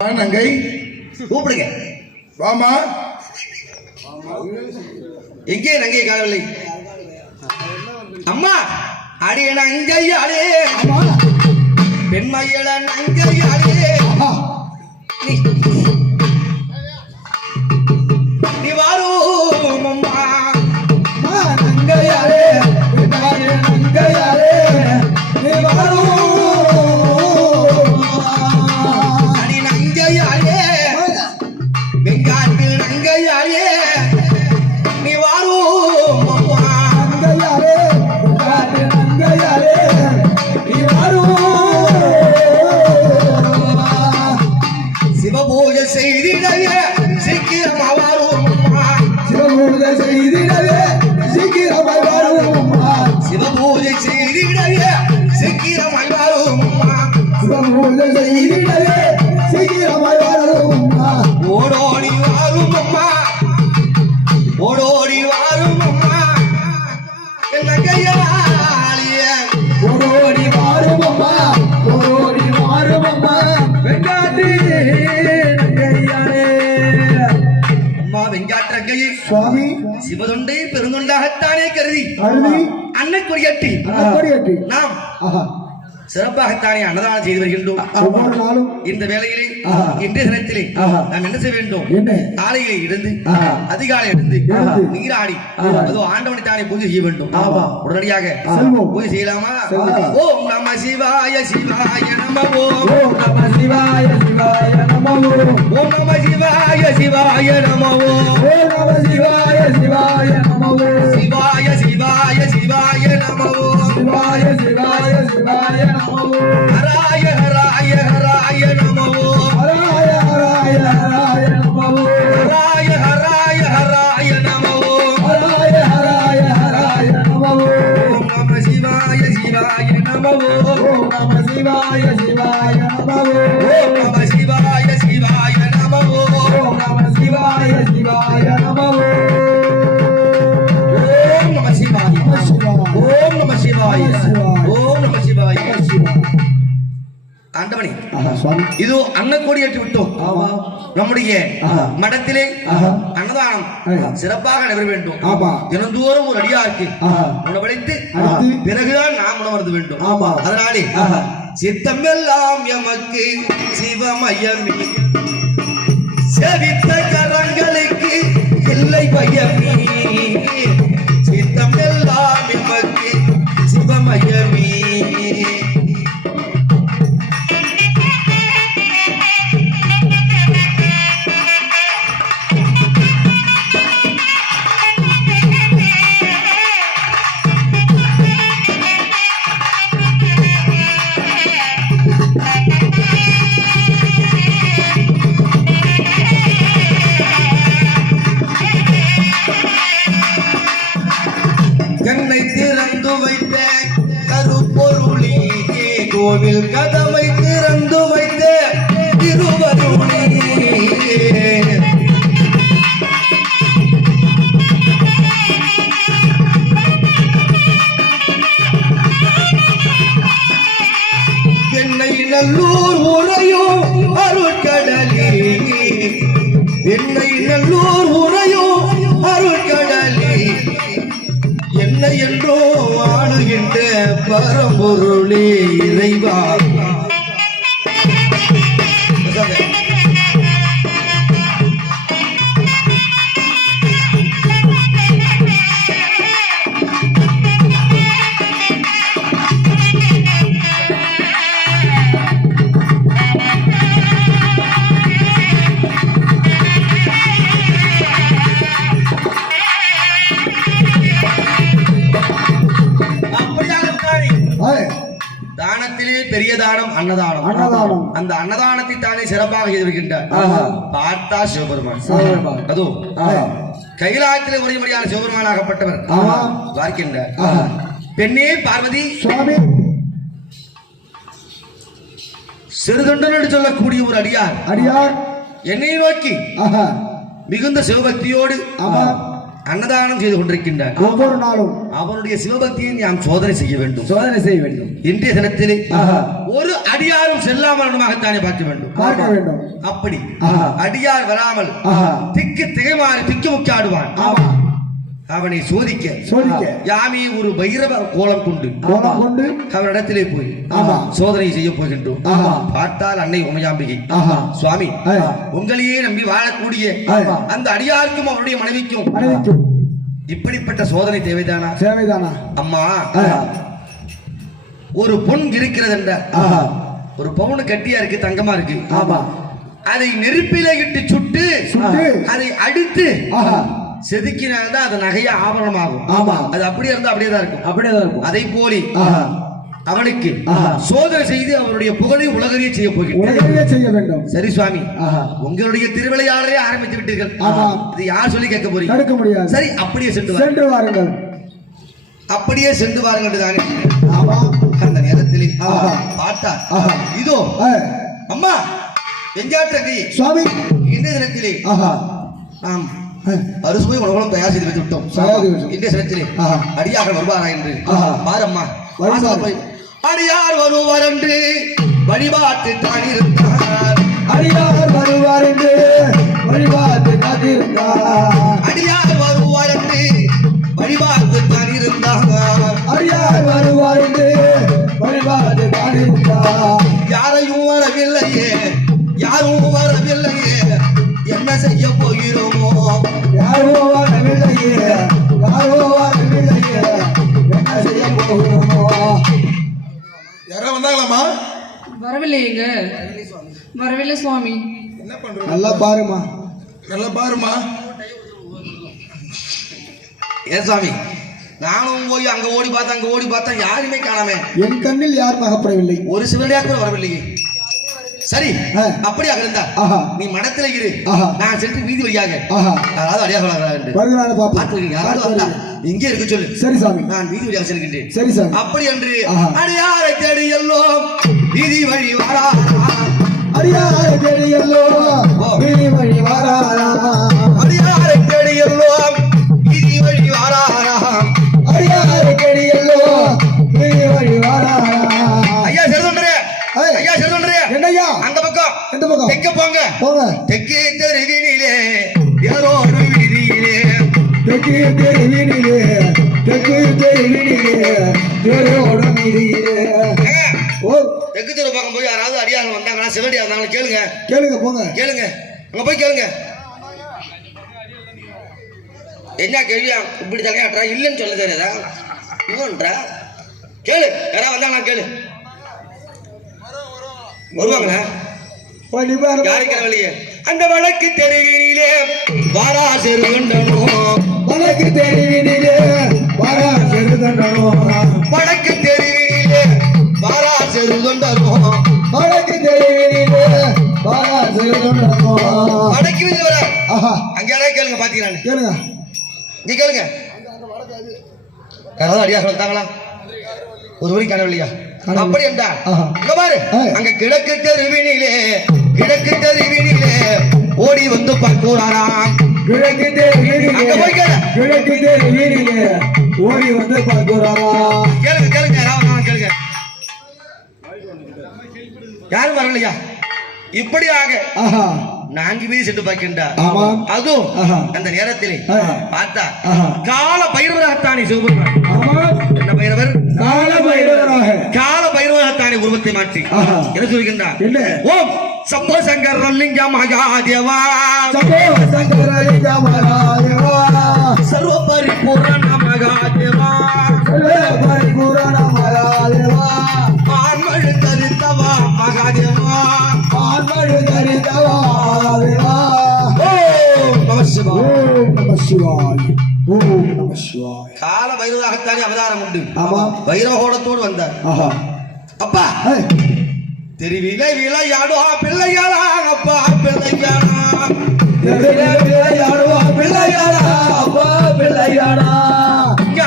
நங்கை கூப்பிடுங்க. வாமா. எங்கே நங்கை காணவில்லை? அம்மா அடிய நங்கையாளே, பெண்மையில நங்கையாளே, நீ வாரும் அம்மா. நங்கையாளே நங்கையாளே நீ வாரும். அடி நங்கையாளே, வெங்காட்டு நங்கையாளே, நீ வாரும் அம்மா. நங்கையாளே நங்கையாளே நீ வாரும். சிவபூஜை செய்திடவே சீக்கிரமா வாரும் அம்மா. சிவபூஜை செய்திடவே சீக்கிரமாய் வாரும் அம்மா. சிவபூஜை செய்திடவே சீக்கிரமாய் வாரும் அம்மா. சிவபூஜை செய்திடவே சீக்கிரமாய் வாரும் அம்மா. ஓடோடி வாரும் அம்மா, ஓடோடி வாரும் அம்மா, என் நங்கையாளியே. ஓடோடி வாரும் அம்மா, ஓடோடி வாரும் அம்மா, வெங்காட்டி நங்கையாளே. அம்மா வெங்காட்டு நங்கையை சுவாமி சிவதொண்டை பெருந்தொண்டாகத்தானே கருதி அருவி அன்னக்குறியட்டி அப்படியேட்டு நாம் ஆஹா சிறப்பாகத்தானே அன்னதானம் செய்து வருகின்றோம். ஒவ்வொரு நாளும் இந்த வேளையிலே ஆஹா. இன்றைய தினத்திலே ஆஹா. நாம் என்ன செய்ய வேண்டும்? என்ன? காலையிலே இருந்து ஆஹா. அதிகாலை எழுந்து எழுந்து நீராடி ஆஹா. அதோ ஆண்டவனை தானே பூஜை செய்ய வேண்டும். ஆமா. உடனடியாக செல்வோம். பூஜை செய்யலாமா? செல்வோம். ஓம் நம சிவாய சிவாய நம ஓம். ஓம் நம சிவாய சிவாய நம ஓம். ஓம் நம சிவாய சிவாய நம ஓம். ஓம் நம சிவாய சிவாய நம ஓம். சிவாய சிவாய சிவாய நம ஓம். சிவாய சிவாய சிவாய நம ஓம். ஹராய ஹராய ஹராய நம ஓம். ஹராய ஹராய ஹராய நம ஓம். ஹராய ஹராய ஹராய நம ஓம். ஹராய ஹராய ஹராய நம ஓம். ஓம் நம சிவாய சிவாய நம ஓம். ஓம் நம சிவாய சிவாய நம ஓம். ஓம் நம சிவாய சிவாய நம ஓம். ஓம் நம சிவாய சிவாய நம ஓம். ஓம் நம சிவாய. ஓம் நம சிவாய. ஓம் நம சிவாய. ஆண்டவனே, ஆஹா சுவாமி இதோ அன்னக்கோடி ஏற்றி விட்டோம். ஆமா நம்முடைய ஆஹா. மடத்திலே ஆஹா. அன்னதானம் ஆஹா. சிறப்பாக நடைபெற வேண்டும். ஆமா தினந்தோறும் ஒரு அடியாருக்கு ஆஹா. உணவளித்து அடுத்து? பிறகுதான் நாம் உணவருந்த வேண்டும். ஆமா. அதனாலே ஆஹா. சித்தமெல்லாம் எமக்கு சிவமயமே, செவித்த கரங்களுக்கு இல்லை பயமே. சித்தமெல்லாம் எமக்கு சிவமயமே. கண்ணை திறந்து வைத்த கருப்பொருளே, கோவில் கதவை திறந்து வைத்த திருவருளே. என்னை நல்லூர் உறையும் அருட்கடலே, என்னை நல்லூர் உறையும் அருட்கடலே, என்ன என்றோ ஆளுகின்ற பரம்பொருளே இறைவா. தானத்திலே பெரிய தானம் அன்னதானம். அன்னதானம். அந்த அன்னதானத்தை தானே சிறப்பாக செய்திருக்கின்றார். பார்த்தா சிவபெருமான். அதோ கைலாயத்திலே ஒரேபடியான சிவபெருமானாகப்பட்டவர் பார்க்கின்றார். பெண்ணே பார்வதி, சுவாமி சிறுதொண்டன் என்று சொல்லக்கூடிய ஒரு அடியார் அடியார் என்னை நோக்கி மிகுந்த சிவபக்தியோடு அன்னதானம் செய்து கொண்டிருக்கின்றான். ஒவ்வொரு நாளும் அவனுடைய சிவபக்தியை நாம் சோதனை செய்ய வேண்டும். சோதனை செய்ய வேண்டும். இன்றைய தினத்திலே ஒரு அடியாரும் செல்லாமலனுமாகத்தானே பார்க்க வேண்டும். பார்க்க வேண்டும். அப்படி அடியார் வராமல் திக்கு திகைமாறி திக்கு முக்காடுவான். அவனை சோதிக்க யாமே ஒரு பைரவ கோலம் கொண்டு அவரிடத்திலே போய் சோதனை செய்ய போகின்றோம். பார்த்தால் அன்னை உமையாம்பிகை, சுவாமி உங்களையே நம்பி வாழக்கூடிய அந்த அடியாருக்கும் அவருடைய மனைவிக்கும் இப்படிப்பட்ட சோதனை தேவைதானா? தேவைதானா? அம்மா, ஒரு பொன் இருக்கிறது என்ற ஒரு பவுனு கட்டியா இருக்கு, தங்கமா இருக்கு. அதை நெருப்பிலே இட்டு சுட்டு அதை அடித்து செதுக்கினால்தான் அது நகைய ஆபரணமாகும். அது அப்படியே இருந்தா அப்படியே தான் இருக்கும். அதை போலி அவனுக்கு சோதனை செய்து அவருடைய புகழை உலகறிய செய்ய போகிறேன். சரி சுவாமி, உங்களுடைய திருவிளையாடலே ஆரம்பித்து விட்டீர்கள். இது யார் சொல்லி கேட்க போறீங்க? சரி, அப்படியே சென்று வாருங்கள். அப்படியே சென்று வாருங்கள் தானே. அந்த நேரத்தில் பார்த்தா இதோ அம்மா வெஞ்சாற்றங்கை சுவாமி இந்த தினத்திலே நாம் அறுசுவை உணவுகளும் தயார் செய்து வைத்து விட்டோம். இன்றைய தினத்திலே அடியார்கள் வருவாரா என்று பாரம்மா. அடியார் வருவார் என்று வழிபாட்டு தான் இருந்தார். அடியார் வருவார் என்று வழிபாட்டு தான் இருந்தார். அடியார் வருவார் என்று வழிபாட்டு தான் இருந்தார். அடியார் வருவார் என்று வழிபாட்டு தான் இருந்தார். யாரையும் வரவில்லையே, யாரும் வரவில்லையே, என்ன செய்ய போகிறோமோ? யாரோ வரவில்லையே, யாரோ வரவில்லையே, என்ன செய்ய போகிறோமோ? யாரா வந்தாங்களாமா? வரவில்லையேங்க. வரவில்லை சுவாமி. என்ன பண்றோம்? நல்லா பாருமா, நல்லா பாருமா. ஏன் சுவாமி, நானும் போய் அங்க ஓடி பார்த்தேன், யாருமே காணாமே. என் கண்ணில் யாரும் அகப்படவில்லை. ஒரு சிவடியாக்கள் வரவில்லையே. சரி, அப்படியாக இருந்தா நீ மடத்துல இரு, நான் சென்று வீதி வழியாக யாராவது அடியாக இங்கே இருக்கு சொல்லு. சரி சாமி, நான் வீதி வழியாக செல்கின்றேன். சரி சாமி. அப்படி என்று அடியாரை தேடி எல்லோம் வீதி வழி வாரா. அடியாரை தேடி எல்லோம் வீதி வழி வாரா. அடியாரை தேடி எல்லோம் வீதி வழி வாரா. அடியாரை தேடி எல்லோம் வீதி வழி வாரா. ஐயா செல்வன்றே, ஐயா செல்வன்றே, என்னையா அந்த பக்கம், எந்த பக்கம்? தெக்க போங்க. தெற்கே தெருவினிலே யாரோடு வீதியிலே, தெற்கு தெருவினிலே, தெற்கு தெருவினிலே யாரோடு வீதியிலே. தெற்கு தெரு பக்கம் போய் யாராவது அடியார்கள் வந்தாங்கன்னா, சிவடியா இருந்தாலும் கேளுங்க. கேளுங்க, போங்க கேளுங்க, அங்க போய் கேளுங்க. என்ன கேள்வியா இப்படி தலையாட்டுறா? இல்லைன்னு சொல்ல தெரியாதா? இவன்றா கேளு. யாராவது வந்தாங்கன்னா கேளு. வருவாங்களா? யாருக்கு வழியே? அந்த வழக்கு தெருவினிலே வாரா செருகண்டனோ, வழக்கு தெருவினிலே வாரா செருகண்டனோ, வழக்கு தெருவினிலே வாரா செருகண்டனோ, வழக்கு தெருவினிலே வாரா செருகண்டனோ. வடக்கு வீதி வர அங்க யாராவது கேளுங்க. பாத்தீங்களா? கேளுங்க, நீ கேளுங்க. யாராவது அடியாக வந்தாங்களா? ஒரு வழி காணவில்லையா? அப்படி என்றால் பாரு, அங்க கிழக்கு தெருவினிலே, கிழக்கு தெருவினிலே ஓடி வந்து பார்க்கிறாராம். கிழக்கு தெருவினிலே, கிழக்கு தெருவினிலே ஓடி வந்து பார்க்கிறாராம். கேளுங்க, கேளுங்க, யாராவது கேளுங்க. யாரும் வரலையா? இப்படியாக 4 வீதி சென்று பார்க்கின்றார். அதுவும் அந்த நேரத்திலே பார்த்தா கால பைரவராகத்தானே சிவபெருமான். என்ன பைரவர்? கால பைரவராக, கால பைரவராகத்தானே உருவத்தை மாற்றி என்ன சொல்கின்றார்? ஓம் சம்போ சங்கர லிங்க மகாதேவா, சம்போ சங்கர லிங்க மகாதேவா, சர்வ பரிபூரண மகாதேவா, சர்வ பரிபூரண மகாதேவா, ஆன்மழு தரித்தவா மகாதேவா, ஆன்மழு தரித்தவா மகாதேவா. ஓம் நம சிவாய, ஓம் நம சிவாய, ஓம் நம சிவாய. கால பைரவராகத்தானே அவதாரம் உண்டு. பைரவகோடத்தோடு வந்தார். அப்பா தெருவிலே விளையாடுவா பிள்ளையாடா, அப்பா பிள்ளையாடா, விளையாடுவா பிள்ளையாடா, அப்பா பிள்ளையாடா,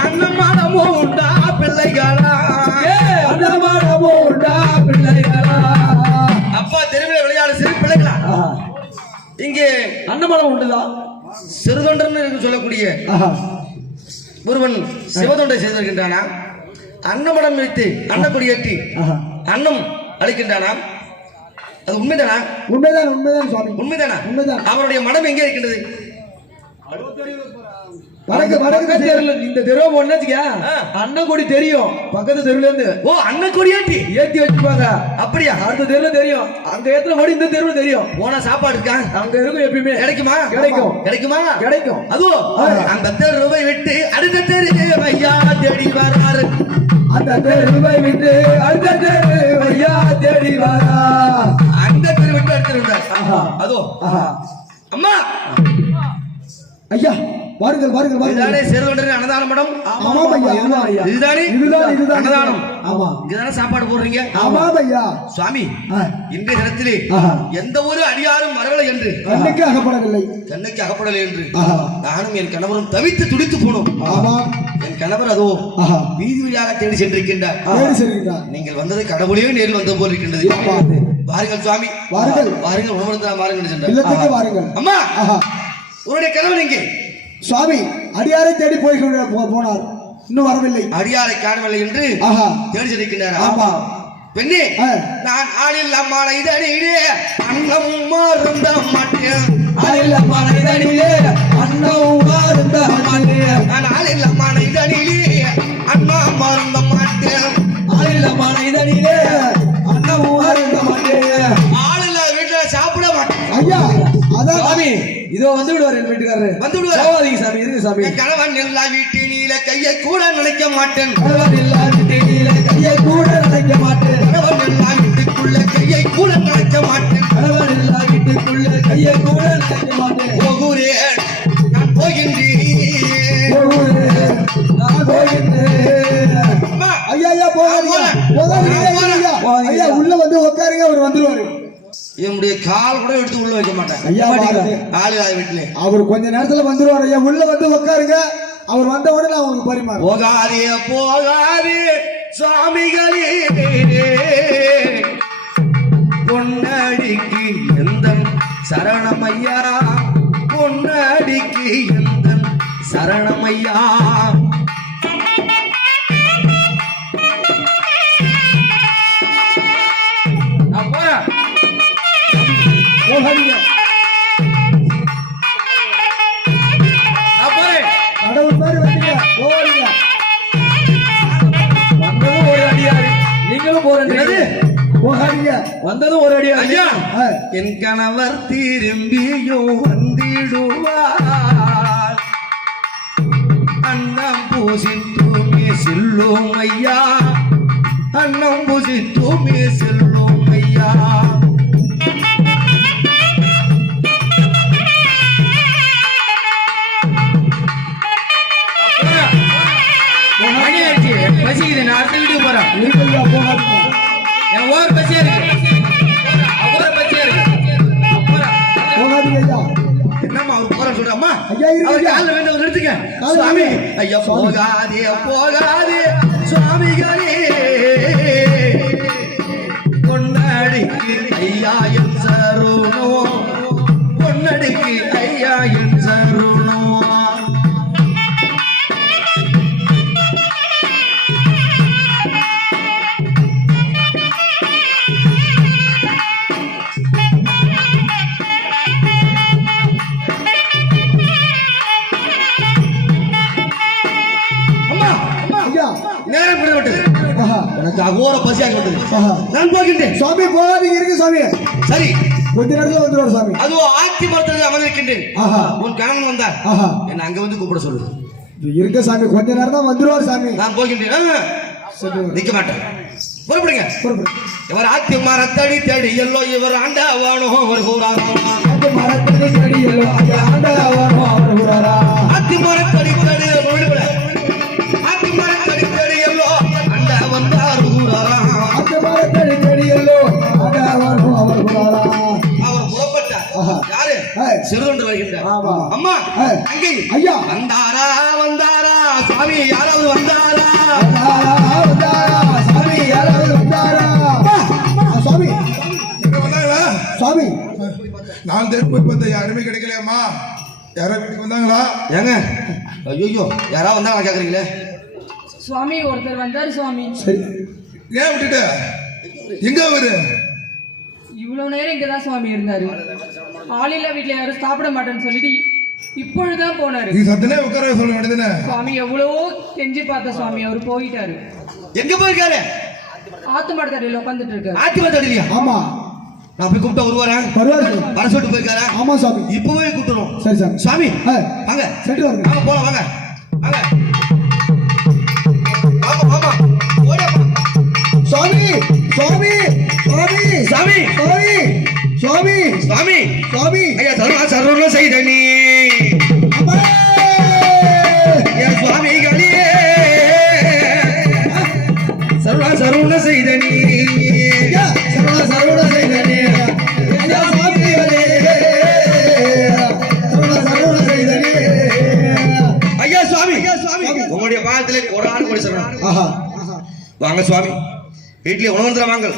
அன்னமானமோ உண்டா பிள்ளையாடா, அன்னமானமோ உண்டா பிள்ளையாடா. அப்பா தெருவிலே விளையாடு சிறு பிள்ளைகளா, இங்கே அன்னமானம் உண்டுதான். சிறுதொண்டர்னு என்று சொல்லக்கூடிய ஆஹா ஒருவன் சிவதொண்டை செய்திருக்கின்றானா? அன்னமடம் வைத்து அன்னக்கொடியேற்றி ஆஹா அன்னம் அளிக்கின்றானா? அது உண்மைதானா? உண்மைதான் உண்மைதான் சுவாமி உண்மைதானா? உண்மைதான். அவனுடைய மனம் எங்கே இருக்கின்றது? வடக்கு வடக்கு தெருல இந்த தெருவை ஒண்ணாச்சுக்கா அண்ணன் கொடி தெரியும் பக்கத்து தெருவுல இருந்து ஓ, அன்னக்கொடியேற்றி ஏத்தி வச்சுப்பாங்க. அப்படியா? அடுத்த தெருவுல தெரியும், அங்க ஏத்துல கொடி இந்த தெருவுல தெரியும். போனா சாப்பாடு இருக்கா? அங்க இருக்கும் எப்பயுமே கிடைக்குமா? கிடைக்கும். கிடைக்குமா? கிடைக்கும். அதோ அந்த தெருவை விட்டு அடுத்த தெரு ஐயா தேடி வராரு. அந்த தெருவை விட்டு அடுத்த தெரு ஐயா தேடி வரா. அந்த தெரு விட்டு அடுத்த தெரு வந்தார். ஆஹா. அதோ ஆஹா. அம்மா, ஐயா வாருங்கள் வாருங்கள் இதுதானே வாருங்கள் சிறுதொண்டரின் அன்னதான மடம்? ஆமாம் ஐயா ஆமாம் ஐயா இதுதானே இதுதான் அன்னதானம். ஆமா இதுதானே சாப்பாடு போடுறீங்க? ஆமாம் ஐயா சுவாமி, ஆ. இன்றைய தினத்திலே ஆஹா. எந்த ஒரு அடியாரும் வரவில்லை என்று கண்ணுக்கு அகப்படவில்லை கண்ணுக்கு அகப்படலை என்று ஆஹா. நானும் என் கணவரும் தவித்து துடித்து போனோம். ஆமா என் கணவர் அதோ ஆஹா வீதி வழியாக தேடி சென்றிருக்கின்றார். தேடி செல்கின்றார் நீங்கள் வந்தது கடவுளே நேரில் வந்த போல் இருக்கின்றது. ஆமா. வாருங்கள் சுவாமி, வாருங்கள். வாருங்கள், உணவருந்தான் வாருங்கள் என்று சென்றார். இல்லத்துக்கு வாருங்கள் அம்மா, ஆஹா உன்னுடைய கணவன் எங்கே? சுவாமி அடியாரை தேடி போனார் இன்னும் வரவில்லை அடியாரை காணவில்லை என்று ஆஹா தேடி சென்றிருக்கின்றார். ஆமா பெண்ணே, ஆ. நான் ஆணில் அம்மானை இதனிலே அன்னம் மருந்த மாட்டேன். ஆயில மனைதனிலே அண்ணன் வாழ்ந்த மண்ணே. நான் ஆணில் அம்மானை இதனிலே அன்னம் மருந்த மாட்டேன். ஆயில மனைதனிலே அண்ணன் வாழ்ந்த மண்ணே. ஆளில்ல வீட்டுல சாப்பிட மாட்டேன். ஐயா அதான் சாமி இதோ வந்து விடுவார் என் வீட்டுக்காரரு. வந்து விடுவார். போகாதீங்க சாமி, இருக்கு சாமி. என் கணவன் எல்லா வீட்டினில கையை கூட நினைக்க மாட்டேன். கணவன் இல்லா வீட்டிலே கையை கூட நினைக்க மாட்டேன். கணவன் எல்லா வீட்டுக்குள்ள கையை கூட நினைக்க மாட்டேன். கணவன் இல்லா வீட்டுக்குள்ள கையை கூட நினைக்க மாட்டேன். போகிறேன், நான் போகின்றேன். நான் போகின்றேன். அம்மா, ஐயா ஐயா போகாதீங்க போகாதீங்க ஐயா ஐயா உள்ள வந்து உட்காருங்க அவர் வந்துருவாரு என்னுடைய கால் கூட எடுத்து உள்ள வைக்க மாட்டேன். ஐயா வாருங்க. ஆளு இல்லாத வீட்டுல அவர் கொஞ்ச நேரத்துல வந்துருவாரு ஐயா உள்ள வந்து உட்காருங்க அவர் வந்த உடனே நான் உங்களுக்கு பரிமாறேன் போகாதே போகாதே சுவாமிகளே, பொன்னடிக்கு எந்த சரணமையா, பொன்னடிக்கு எந்த சரணமையா. நான் போறேன். போகாதீங்க நான் போறேன். கடவுள் மாதிரி வந்தீங்க போகாதீங்க வந்ததும் ஒரு அடியாரு, நீங்களும் போறீங்க. போகாதீங்க வந்ததும் ஒரு அடியாரு. ஐயா, ஆ. என் கணவர் திரும்பியும் வந்திடுவார். அன்னம் பூசித்துமே செல்லும் ஐயா, அன்னம் பூசித்துமே செல்லும் ஐயா. பசிக்குது, நான் அடுத்த வீட்டுக்கு போறேன். இருக்கா போகாதீங்க என் ஓர் பசியா இருக்கு, ஓர் பசியா இருக்கு. போகாதீங்க ஐயா என்னம்மா அவர் போற சொல்றம்மா? ஐயா, இருங்க அவர் ஐயா. கால்ல விழுந்து அவர் நிறுத்துங்க. கால்ல சுவாமி, விழுந்து. ஐயா சுவாமி. போகாதே போகாதே சுவாமிகளே, பொன்னடிக்கு ஐயா என் சருணோ, பொன்னடிக்கு ஐயா என் சருணோ. அம்மா, அம்மா, ஐயா நேரம் விட விட்டது. ஆஹா எனக்கு அகோர பசியாகி விட்டது. ஆஹா நான் போகின்றேன். சுவாமி போகாதீங்க இருக்கு சுவாமி சரி, கொஞ்ச நேரத்துல வந்துருவாரு சாமி அதுவோ ஆட்சி மரத்தில் அமர்ந்திருக்கின்றேன். ஆஹா உன் கணவன் வந்தார், ஆஹா என்ன அங்க வந்து கூப்பிட சொல்லு. இருக்க சாமி கொஞ்ச நேரம் தான் வந்துருவாரு சாமி நான் போகின்றேன். சரி நிக்க மாட்டேன். புறப்படுங்க. புறப்படு. இவர் ஆத்தி மரத்தடி தேடி எல்லோ இவர் ஆண்டாவானோ அவர் கூறாரோ. அந்த மரத்தடி செடியல்லோ அந்த ஆண்டவனோ அவர் கூறாரா ஆத்தி மரத்தடி தேடி விடுபட, ஆத்தி மரத்தடி தேடி எல்லோ அண்ட வந்தார் கூறாரா. அந்த மரத்தடி செடியல்லோ ஆண்டவனோ அவர் கூறாரா அவர் புறப்பட்டார். ஆஹா. யாரு? ஏய். சிறுதொண்டு வருகின்றார். ஆமா. அம்மா, ஏய். அங்கே ஐயா. வந்தாரா வந்தாரா சுவாமி, யாராவது வந்தாரா? வந்தாரா வந்தாரா சாமி யாராவது வந்தாரா சாமி இங்க வந்தாங்களா? சாமி நான் தேடி போய் பார்த்தா யாருமே கிடைக்கலையாம்மா. யாரோ வீட்டுக்கு வந்தாங்களா? ஏங்க ஐயோ யாரா வந்தாங்களா கேக்குறீங்களே? சுவாமி ஒருத்தர் வந்தாரு சுவாமி. சரி ஏன் விட்டுட்ட? எங்க அவரு? இவ்வளவு நேரம் இங்கதான் சுவாமி இருந்தாரு. ஆளில்லா வீட்டுல யாரும் சாப்பிட மாட்டேன்னு சொல்லிட்டு இப்பொழுதுதான் போனாரு. நீ சத்தனே உட்கார சொல்ல வேண்டியதுதானே? சுவாமி எவ்வளவோ கெஞ்சி பார்த்த சுவாமி, அவர் போயிட்டாரு. எங்க போயிருக்காரு? ஆத்து மரத்தடியில உட்காந்துட்டு இருக்காரு. ஆத்தி வந்தடியா? ஆமா நான் போய் கூப்பிட்டு வருவாரேன். வருவாரு. வர சொல்லிட்டு போயிருக்காரா? ஆமா சாமி. இப்பவே கூட்டணும். சரி சாமி. சாமி வாங்க சரி வருங்க. வாங்க போலாம் வாங்க வாங்க வாங்க ஓட சுவாமி சுவாமி சுவாமி சாமி சுவாமி சுவாமி சாமி சுவாமி ஐயா சர்வ செய்த நீ அம்மா என் சுவாமி களியே சர்வ செய்த நீ ஐயா சரவண செய்தனே ஐயா சுவாமிகளே சரவண செய்தனே ஐயா சுவாமி உங்களுடைய பாகத்துல ஒரு ஆள் கூட சொல்லணும். ஆஹா வாங்க சுவாமி வீட்லயே உணவு தர வாங்க.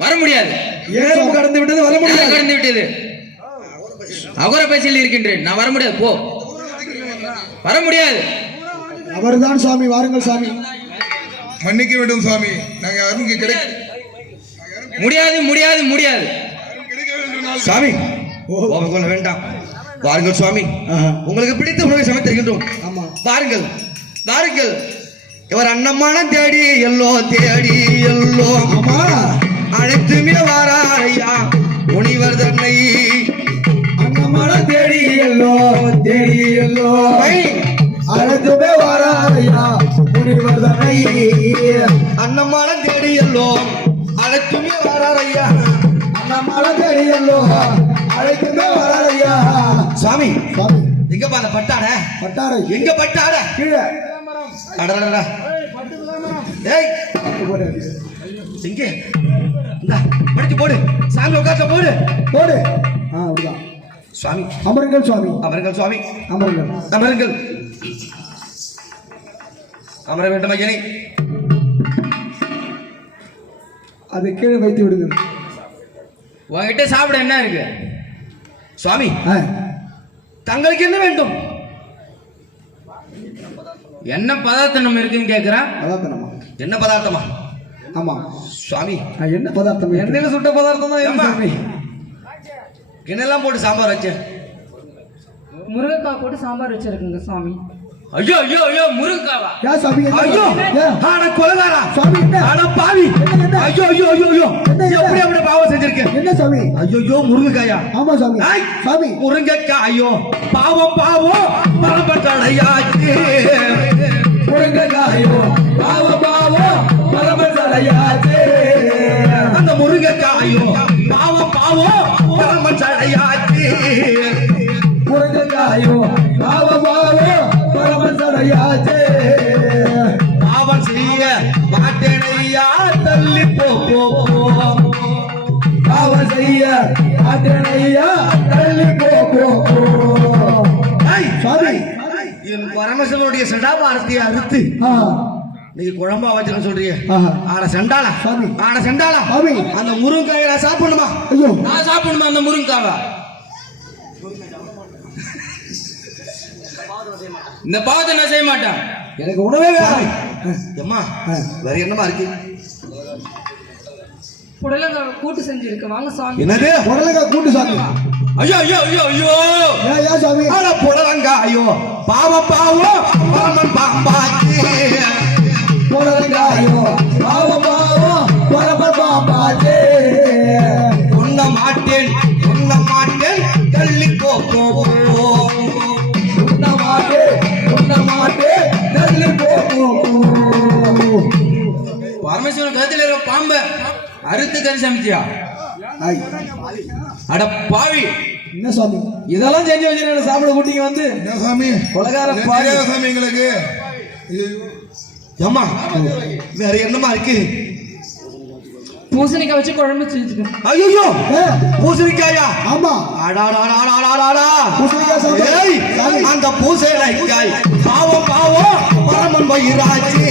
வர முடியாது. ஏன் கடந்து விட்டது வர முடியாது. கடந்து விட்டது. அகோர பேச்சில் இருக்கின்றேன். நான் வர முடியாது. போ. வர முடியாது. அவர்தான் சுவாமி. வாருங்கள் சுவாமி. மன்னிக்க வேண்டும் சுவாமி. நாங்க யாரும் இங்க கிடைக்க முடியாது முடியாது முடியாது. சாமி கோபம் கொள்ள வேண்டாம். வாருங்கள் சுவாமி, உங்களுக்கு பிடித்த உணவை சமைத்திருக்கின்றோம். ஆமா வாருங்கள் வாருங்கள். இவர் அன்னமான தேடி எல்லோ ஆமா அனைத்துமே வாராரையா முனிவர் தன்னை அன்னமான தேடி எல்லோ அழைத்துமே வாராரையா முனிவர் தன்னை அன்னமான தேடி எல்லோ அனைத்துமே வாராரையா அன்னமான தேடி எல்லோ அழைத்துமே வாராரையா. சாமி சுவாமி எங்க பாத பட்டாட பட்டாரை எங்க பட்டாட கீழே அடடடடா. ஏய் எங்க இந்தா படிச்சு போடு. சாமி உட்கார்ந்து போடு போடு. அப்படிதான் சுவாமி. அமருங்கள் சுவாமி. அமருங்கள் சுவாமி. அமருங்கள் அமருங்கள். அமர வேண்டும் ஐயனை. அதை கீழே வைத்து விடுங்கள். உங்ககிட்ட சாப்பிட என்ன இருக்கு? சுவாமி தங்களுக்கு என்ன வேண்டும்? என்ன பதார்த்தம் இருக்குன்னு கேக்குறேன். பதார்த்தமா? என்ன பதார்த்தமா? ஆமா சுவாமி என்ன பதார்த்தம்? எண்ணெயில சுட்ட பதார்த்தம் தான். கிணெல்லாம் போட்டு சாம்பார் வச்சேன். முருங்கைக்காய் போட்டு சாம்பார் வச்சிருக்குங்க சுவாமி. ஐயோ ஐயோ ஐயோ முருங்காவா? யா சாமி ஐயோ ஆனா கொலகாரா சாமி என்ன? ஆனா பாவி. ஐயோ ஐயோ ஐயோ ஐயோ எப்படி அப்படி பாவம் செஞ்சிருக்கேன்? என்ன சாமி? ஐயோ முருங்கைக்காயா? ஆமா சாமி. ஐய், சாமி முருங்கைக்காயோ பாவம் பரம்பரையாச்சு. முருங்கைக்காயோ பரமசடையாச்சு. அந்த முருங்கைக்காயோ பாவம் பரம்பரையாச்சு. முருங்கைக்காயோ பரமசடையாச்சு. பாவம் செய்ய மாட்டேனையா தள்ளி போ. பாவம் செய்ய மாட்டேனையா தள்ளி போ. சாமி என் பரமசிவனுடைய செடாபாரத்தை அறுத்து நீ குழம்பா வச்சுக்க சொல்றீங்க. ஆட செண்டாளா சாமி. ஆட செண்டாளா சாமி. அந்த முருங்கையை நான் சாப்பிடணுமா? ஐயோ நான் சாப்பிடணுமா அந்த முருங்காவா? இந்த பாவத்தை நான் செய்ய மாட்டேன். எனக்கு உணவே வேண்டாம். அம்மா வேற என்னமா இருக்கு? புடலங்காய் கூட்டு செஞ்சிருக்கு. வாங்க சுவாமி. என்னது? புடலங்காய் கூட்டு சாமி. ஐயோ ஐயோ ஐயோ ஐயோ ஏன் சாமி? ஆட புடலங்காயோ பாவம் பரமன் பாம்பாச்சு. புடலங்காயோ பரமன் பாம்பாச்சு. உண்ண மாட்டேன் தள்ளி போ. உண்ண மாட்டேன் தள்ளி போ. பரமேஸ்வரன் கருத்துல இருக்க பாம்பை அறுத்து கறி சமைச்சியா? அட பாவி, என்ன சாமி இதெல்லாம் செஞ்சு வச்சு சாப்பிட கூட்டிங்க வந்து என்ன சாமி? கொலகார தெரியாத சாமி எங்களுக்கு. அம்மா வேற என்னமா இருக்கு? பூசணிக்காய் வச்சு குழம்பு செஞ்சுருக்கு. ஐயோ பூசணிக்காயா? ஆமா அடாடாடாடாடாடா. பூசணிக்காய் சாமி. ஏய், சாமி. அந்த பூசணிக்காய் பாவம் பரமன் வயிறாச்சு.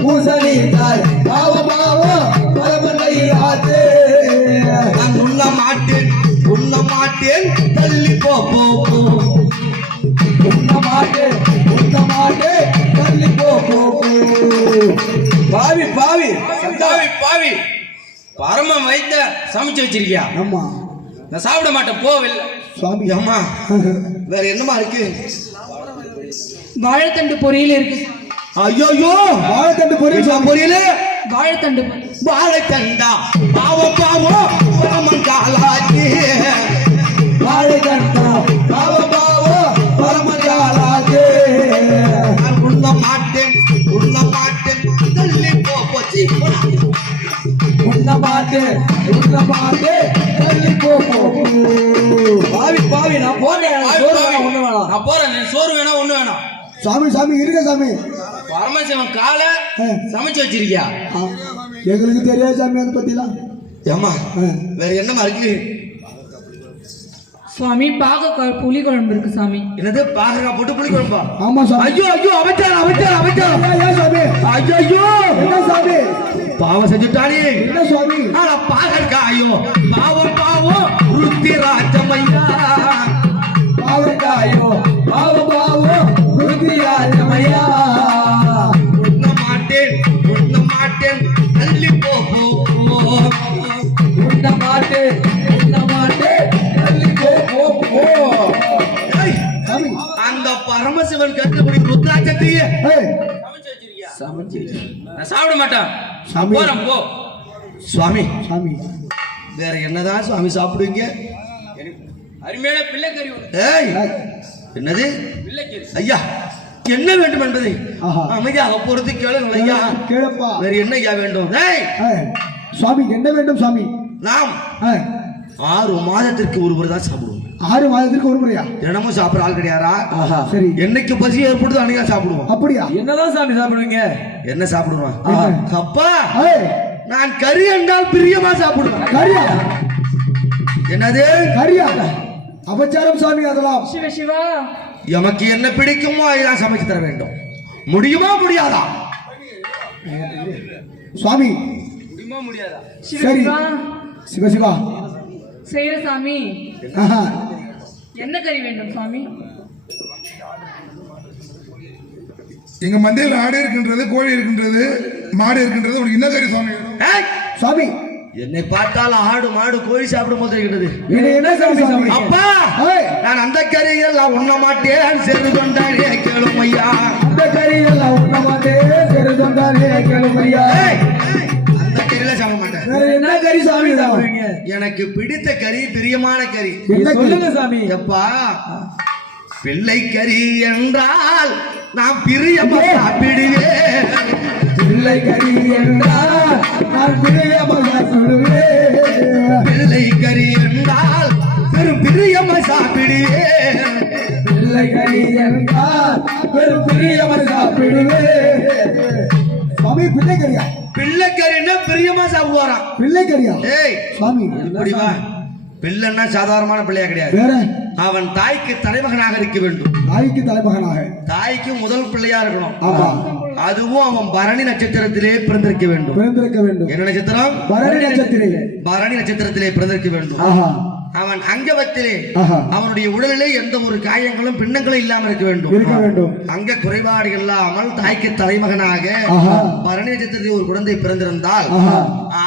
பூசணிக்காய் பரமன் வயிறாச்சு. நான் உண்ண மாட்டேன் மாட்டேன் உண்ண மாட்டேன் தள்ளி போ போ போ உண்ண மாட்டேன் தள்ளி போ போ போ. பாவி பாவி பாவி பாவி பரம வைத்த சமைச்சு வச்சிருக்கியா? ஆமா நான் சாப்பிட மாட்டேன், போவில்லை. சுவாமி அம்மா வேற என்னமா இருக்கு? வாழைத்தண்டு பொரியல் இருக்கு. ஐயோ வாழைத்தண்டு பொரியல் பொரியல வாழைத்தண்டு வாழைத்தண்டா பாவம் பாவம் பரமங்காலாஜி வாழைத்தண்டா பாவம் பரமஜாலாஜி. உண்ண மாட்டேன் தள்ளி போ போச்சு. உண்ண மாட்டேன் தள்ளி போ போ. பாவி பாவி நான் போறேன். சோறு வேணாம் ஒண்ணு வேணாம். நான் போறேன், நீ சோறு வேணாம் ஒண்ணு வேணாம். சாமி சாமி இருக்க சாமி. பரமசிவன் காலை சமைச்சு வச்சிருக்கியா? எங்களுக்கு தெரியாது சாமி அதை பத்திலாம். ஏமா வேற என்னமா இருக்கு? சுவாமி பாகக்காய் புளி குழம்பு இருக்கு சாமி. என்னது பாகக்காய் போட்டு புளி குழம்பா? ஆமா சாமி. ஐயோ அமைச்சார் ஏன் சாமி? ஐயோ என்ன சாமி? பாவம் செஞ்சுட்டானே. என்ன சுவாமி? ஆனா பாகற்காயோ பாவம் ருத்திராஜமையா பாவக்காயோ பாவம் ருத்திராஜமையா. உண்ண மாட்டேன் தள்ளி போ போ போ. உண்ண மாட்டேன் தள்ளி போ போ போ. ஏய், சாமி அந்த பரமசிவன் கட்டுப்படி ருத்ராட்சத்தையே ஏய் சமைச்சு வச்சிருக்கியா? நான் சாப்பிட மாட்டேன், நான் சாமி. போறேன், போ. சுவாமி சாமி வேற என்னதான் சுவாமி சாப்பிடுவீங்க? அருமையான பிள்ளைக்கறி ஒண்ணு. ஏய் என்னது? பிள்ளைக்கறி. ஐயா என்ன வேண்டும் என்பதை ஆஹா. அமைதியாக பொறுத்து கேளுங்கள் ஐயா. கேளப்பா. வேற என்ன ஐயா வேண்டும்? ஏய் சுவாமி என்ன வேண்டும் சாமி? நாம் ஏய், 6 மாதத்திற்கு ஒருமுறை தான் சாப்பிடுவோம். 6 மாதத்திற்கு ஒரு முறையா? தினமும் சாப்பிடுற ஆள் கிடையாரா? ஆஹா சரி. என்னைக்கு பசி ஏற்படுதோ அன்னைக்கு சாப்பிடுவோம். அப்படியா? என்னதான் சாமி சாப்பிடுவீங்க? என்ன சாப்பிடுவோம்? ஆஹா. அப்பா ஏய் நான் கறி என்றால் பிரியமா சாப்பிடுவேன். கரியா? என்னது? கரியா? அபச்சாரம் சாமி அதெல்லாம். சிவ சிவா எமக்கு என்ன பிடிக்குமோ அதெல்லாம் சமைச்சு தர வேண்டும். முடியுமா முடியாதா? சுவாமி முடியுமா முடியாதா? சிவ சரி. சிவா சிவ சிவா. செய்யற சாமி. ஆஹா. என்ன கறி வேண்டும் சுவாமி? எங்க மந்தையில் ஆடு இருக்கின்றது, கோழி இருக்கின்றது, மாடு இருக்கின்றது. உனக்கு என்ன கறி சுவாமி வேணும்? ஏய், சுவாமி என்னை பார்த்தால் ஆடு மாடு கோழி சாப்பிடும் போது இருக்கிறது. இது என்ன சாமி சாமி? அப்பா ஏய் நான் அந்த கறியெல்லாம் உண்ண மாட்டேன் சென்று கொண்டாடியே கேளும் ஐயா. அந்த கரியெல்லாம் உண்ண மாட்டேன் தெரிந்தோண்டாலே கேளுமையா. ஏய், அந்த கறியில சாப்பிட மாட்டேன். வேற என்ன கறி சாமி சாப்பிடுவீங்க? எனக்கு பிடித்த கறி பிரியமான கறி. என்ன சொல்லுங்க சாமி? எப்பா பிள்ளை கறி என்றால் நான் பிரியமா சாப்பிடுவேன். பிள்ளை கறி என்றால் நான் பிரியமாக சொல்லுவேன். பிள்ளை கறி என்றால் பெரும் பிரியமா சாப்பிடுவேன். பிள்ளை கறி என்றால் பெரும் பிரியமாக சாப்பிடுவேன். சுவாமி பிள்ளை கறியா? பிள்ளை கறின்னா பிரியமா சாப்பிடுவாராம். பிள்ளை கறியா? ஏய் சுவாமி இப்படி வா. பிள்ளைன்னா சாதாரணமான பிள்ளையா கிடையாது. வேற அவன் தாய்க்கு தலைமகனாக இருக்க வேண்டும். நாய்க்கு தலைமகனாக. தாய்க்கு முதல் பிள்ளையா இருக்கணும். ஆமா. அதுவும் அவன் பரணி நட்சத்திரத்திலே பிறந்திருக்க வேண்டும். பிறந்திருக்க வேண்டும். என்ன நட்சத்திரம்? பரணி நட்சத்திரே. பரணி நட்சத்திரத்திலே பிறந்திருக்க வேண்டும். ஆஹா. அவன் அங்கவத்திலே ஆஹா. அவனுடைய உடலிலே எந்த ஒரு காயங்களும் பின்னங்களும் இல்லாமல் இருக்க வேண்டும். இருக்க வேண்டும். அங்க குறைபாடுகள் இல்லாமல் தாய்க்கு தலைமகனாக ஆஹா. பரணி நட்சத்திரத்தில் ஒரு குழந்தை பிறந்திருந்தால் ஆஹா.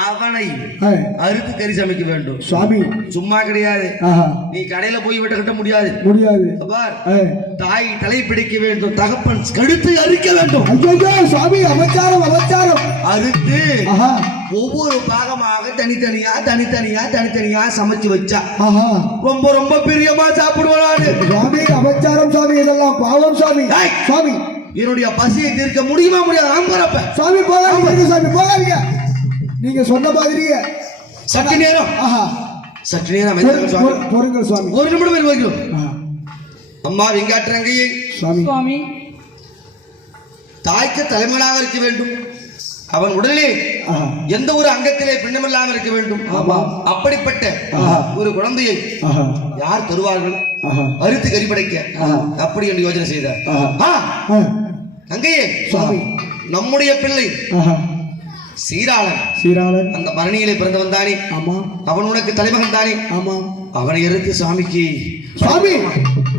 அவனை ஏய், அறுத்து கறி சமைக்க வேண்டும். சுவாமி சும்மா கிடையாது. ஆஹா. நீ கடையில போய் விட்டு கட்ட முடியாது. முடியாது. பார், ஏய். தாய் தலை பிடிக்க வேண்டும், தகப்பன் கழுத்து அறுக்க வேண்டும். ஐயோ சுவாமி அபச்சாரம் அபச்சாரம். அறுத்து ஆஹா. ஒவ்வொரு பாகமாக தனித்தனியா சமைச்சு வச்சா ஆஹா. ரொம்ப ரொம்ப பிரியமா சாப்பிடுவாரு. சுவாமி அபச்சாரம் சாமி இதெல்லாம் பாவம் சாமி. ஏய். சுவாமி என்னுடைய பசியை தீர்க்க முடியுமா முடியாது? நான் போறப்ப சாமி போகாதீங்க சாமி போகாதீங்க. நீங்க சொன்ன மாதிரியே சற்று நேரம் ஆஹா. சற்று நேரம் அமைதியாக சுவாமி. பொறுங்கள் சுவாமி. ஒரு நிமிடம் வைக்கிறோம். ஆஹா. அம்மா வெங்காற்றங்கையை சுவாமி சுவாமி தாய்க்கு தலைமனாக இருக்க வேண்டும். அவன் உடலிலே ஆஹா. எந்த ஒரு அங்கத்திலே பின்னமில்லாமல் இருக்க வேண்டும். ஆமா. அப்படிப்பட்ட ஆஹா. ஒரு குழந்தையை ஆஹா. யார் தருவார்கள்? ஆஹா. அறுத்து கறிப்படைக்க ஆஹா. அப்படி என்று யோசனை செய்தார். ஆஹா. ஆ, ஆ. அங்கேயே சுவாமி நம்முடைய பிள்ளை ஆஹா. சீராளன் அந்த பரணியிலே பிறந்தவன் தானே. ஆமா அவன் உனக்கு தலைமகன் தானே. ஆமா அவனை எடுத்து சாமிக்கு சுவாமி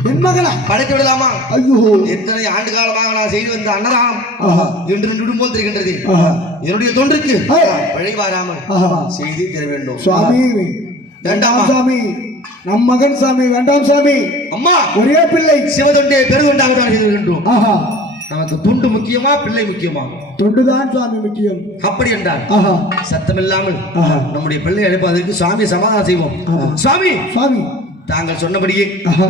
என் மகனா படைத்து விடலாமா? ஐயோ எத்தனை ஆண்டு காலமாக நான் செய்து வந்த அன்னதானம் ஆஹா என்று நிடும்போல் தெரிகின்றது. ஆஹா என்னுடைய தொன்றுக்கு ஆ. பழி வாராமல் ஆஹா செய்து தர வேண்டும். சுவாமி வேண்டாம் சாமி நம் மகன் சாமி வேண்டாம் சாமி அம்மா ஒரே பிள்ளை சிவதொண்டே பெருதொண்டாக தான் செய்து வருகின்றோம். ஆஹா நமக்கு துண்டு முக்கியமா பிள்ளை முக்கியமா? தொண்டுதான் சுவாமி முக்கியம். அப்படி என்றார். ஆஹா சத்தமில்லாமல் ஆஹா நம்முடைய பிள்ளை அழைப்பதற்கு சுவாமி சமாதானம் செய்வோம். ஆஹா. சுவாமி சுவாமி தாங்கள் சொன்னபடியே ஆஹா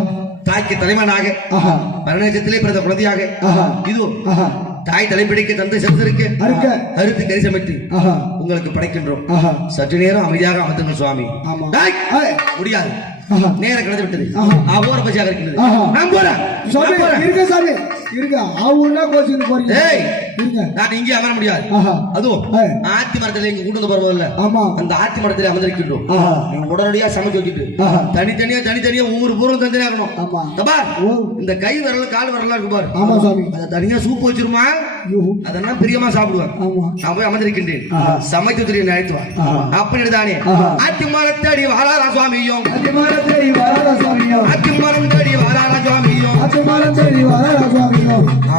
தாய்க்கு தலைவனாக ஆஹா மரணத்திலே பிறந்த குழந்தையாக ஆஹா இதோ ஆஹா தாய் தலைப்பிடிக்க தந்தை செலுத்திருக்க அறுக்க அறுத்து கறி சமைத்து ஆஹா உங்களுக்கு படைக்கின்றோம். ஆஹா சற்று நேரம் அமைதியாக அமர்த்துங்கள் சுவாமி. ஆமா. டேய், ஏய். முடியாது. ஆஹா நேரம் கடந்து விட்டது. ஆஹா. அவோர பசியாக இருக்கிறது. ஆஹா. நான் போறேன். சாமி நான் போறேன். இருங்க சாமி இருங்க ஆவுன்னா கோச்சின்னு போறீங்க ஏய், இருங்க நான் இங்கே அமர முடியாது. ஆஹா அதுவும் ஏய். ஆத்தி மரத்துல இங்க கூட்டு வந்து போறதில்ல. ஆமா அந்த ஆத்தி மரத்துல அமர்ந்திருக்கின்றோம். ஆஹா நீங்க உடனடியா சமைச்சு வச்சுட்டு ஆஹா தனித்தனியா ஒவ்வொரு பொருளும் தனித்தனியாகணும். ஆமா பார், ஓ இந்த கை விரல் கால் விரலா இருக்கு பாரு. ஆமா சாமி அதை தனியா சூப்பு வச்சிருமா, ஐயோ அதெல்லாம் பிரியமா சாப்பிடுவேன். ஆமா நான் போய் அமர்ந்திருக்கின்றேன். ஆஹா. சமைத்து திடீர்னு அழைத்து வா. ஆஹா. அப்படி தானே ஆஹா. ஆத்தி மரம் தேடி வாராரா சுவாமியும், அத்திமரம் தேடி வராதா சுவாமியோ ஆத்தி மரம் தேடி வாராரா சுவாமியும், அத்திமரம் தேடி வராதா சுவாமியோ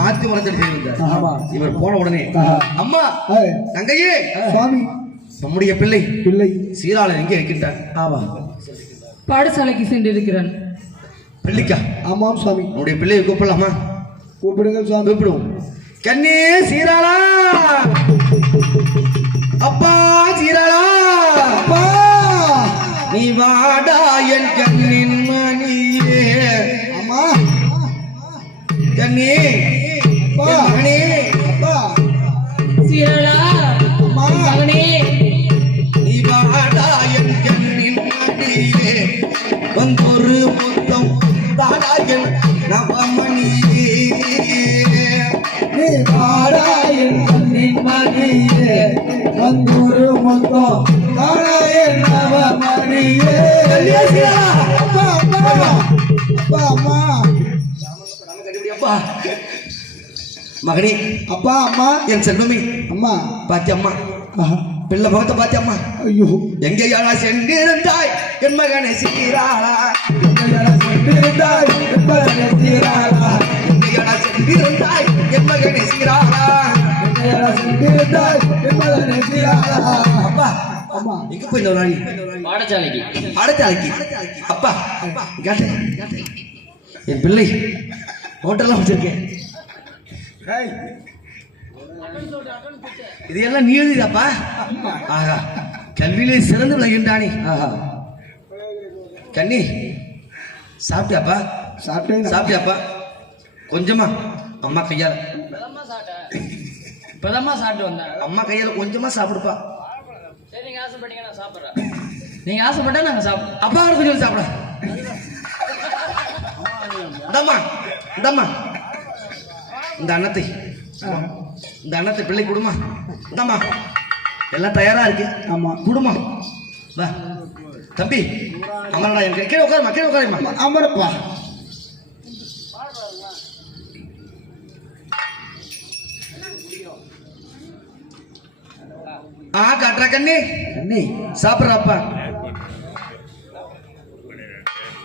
ஆத்தி மரத்தில் தேடி வந்தார். ஆமா இவர் போன உடனே ஆஹா அம்மா ஏய் தங்கையே, சுவாமி நம்முடைய பிள்ளை பிள்ளை சீராளன் எங்கே இருக்கின்றார்? ஆமா பாடசாலைக்கு சென்றிருக்கிறான். பிள்ளைக்கா? ஆமாம் சுவாமி நம்முடைய பிள்ளையை கூப்பிடலாமா? கூப்பிடுங்கள் சுவாமி கூப்பிடுவோம். கண்ணே சீராளா, அப்பா சீராளா, அப்பா நீ வாடா என் கண்ணின் மணியே. அம்மா கண்ணே அப்பா என் மகனே, அப்பா சீரலா அம்மா மகனே, நீ வாடா என் கண்ணின் மணியே, வந்தொரு முத்தம் தாடா என் நவமணியே. நீ வாடா என் கண்ணின் மணியே வந்தொரு மொத்தம் தாராய நவமணியே. அப்பா அப்பா அப்பா அம்மா அப்பா மகனே, அப்பா அம்மா என் செல்வமே, அம்மா பாத்தி அம்மா, ஆஹா பிள்ளை முகத்தை பாத்தி அம்மா. ஐயோ எங்கேயாடா சென்றிருந்தாய் என் மகனை சீராளா, சென்றிருந்தாய் என்பதனை சீராளா எங்கேயாடா சென்றிருந்தாய் என் மகனை சீராளா. சென்றிருந்தாய் என்பதனை சீராளா. அப்பா அம்மா எங்க போய் இந்த நாளி பாடசாலைக்கு அடுத்தாளைக்கு. அப்பா கேட்ட என் பிள்ளை ஹோட்டல்லாம் வச்சிருக்கேன். இது எல்லாம் நீ எழுதிதாப்பா? ஆஹா, கல்வியிலே சிறந்து விளங்கின்றானே. ஆஹா கண்ணி சாப்பிட்டியாப்பா? சாப்பிட்டேன் சாப்பிட்டியாப்பா? கொஞ்சமா அம்மா கையால, இப்பதாம்மா சாப்பிட்டு வந்தேன். அம்மா கையால கொஞ்சமா சாப்பிடுப்பா. சரி, நீங்க ஆசைப்பட்டீங்க, நான் சாப்பிட்றேன். நீங்க ஆசைப்பட்டா நாங்க சாப்பிடுறோம். அப்பா கொஞ்சம் சாப்பிட. இந்தம்மா இந்தம்மா இந்த அன்னத்தை, இந்த அன்னத்தை பிள்ளை கொடுமா. இந்தம்மா எல்லாம் தயாரா இருக்கு. ஆமா குடுமா. வா தம்பி, அமரடா, எனக்கு கீழே உட்காருமா, கீழே உட்காருமா. அமரப்பா காட்டுறா கண்ணி, அண்ணே சாப்பிட்றாப்பா.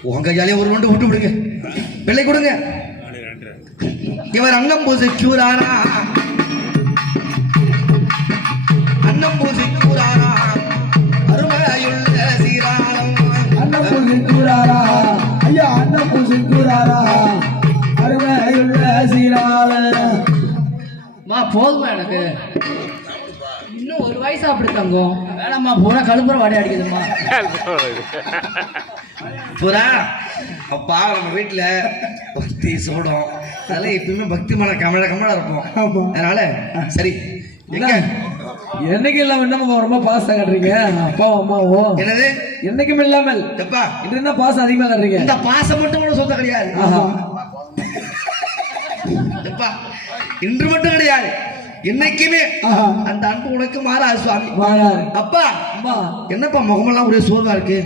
உங்க கையாலே ஒரு ரெண்டு விட்டு விடுங்க, பிள்ளை கொடுங்க. இவர் அன்னம் பூசி கூறாரா, அன்னம் பூசி கூறாரா, அருமையுள்ள சீராளம். அண்ணன் பூசி கூறாரா ஐயா, அண்ணன் பூசி கூறாரா அருமையுள்ள சீராள. மா போதுமா எனக்கு? இன்னும் ஒரு வாய் சாப்பிடு தங்கம். வேணாம்மா, போனா கழுப்புற வாடை அடிக்குதும்மா. புறா அப்பா நம்ம வீட்டுல பக்தி சூடம் அதெல்லாம் எப்பயுமே பக்தி மன கமல கமலா ஆமா. இருக்கும். அதனால சரி, எங்க என்னைக்கு இல்லாம என்னமா ரொம்ப பாசம் கட்டுறீங்க அப்பாவும் அம்மாவும்? என்னது என்னைக்கும் இல்லாமல் எப்பா இது என்ன பாசம் அதிகமா கட்டுறீங்க? இந்த பாசம் மட்டும் கூட சொந்த கிடையாது. ஆஹா. எப்பா இன்று மட்டும் கிடையாது, என்னைக்குமே ஆஹா. அந்த அன்பு உனக்கு மாறாது சுவாமி. வாழாரு. அப்பா அம்மா என்னப்பா முகமெல்லாம் ஒரே சோர்வா இருக்கு?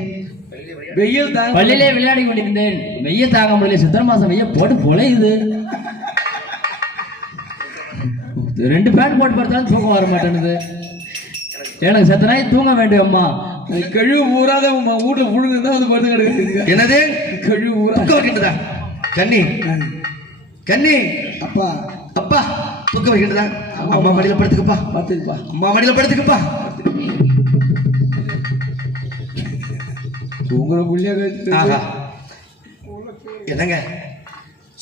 வெயில் தான் பள்ளியிலே விளையாடி கொண்டிருந்தேன். வெய்ய தாங்க முடியல. சித்திரை மாசம் வெய்ய போட்டு பொழையுது. 2 பேண்ட் போட்டு பார்த்தாலும் தூக்கம் வர மாட்டேனுது. எனக்கு செத்த நாய் தூங்க வேண்டும் அம்மா. கழிவு பூராத வீட்டுல புழுது தான் வந்து படுத்து கிடக்குது. என்னது கழிவு பூரா தூக்க வைக்கின்றதா? கண்ணி கண்ணி அப்பா அப்பா தூக்க வைக்கின்றதா? அம்மா மடியில படுத்துக்கப்பா. பார்த்துப்பா. அம்மா மடியில படுத்துக்கப்பா. தூங்குற புள்ளியா ஆஹா என்னங்க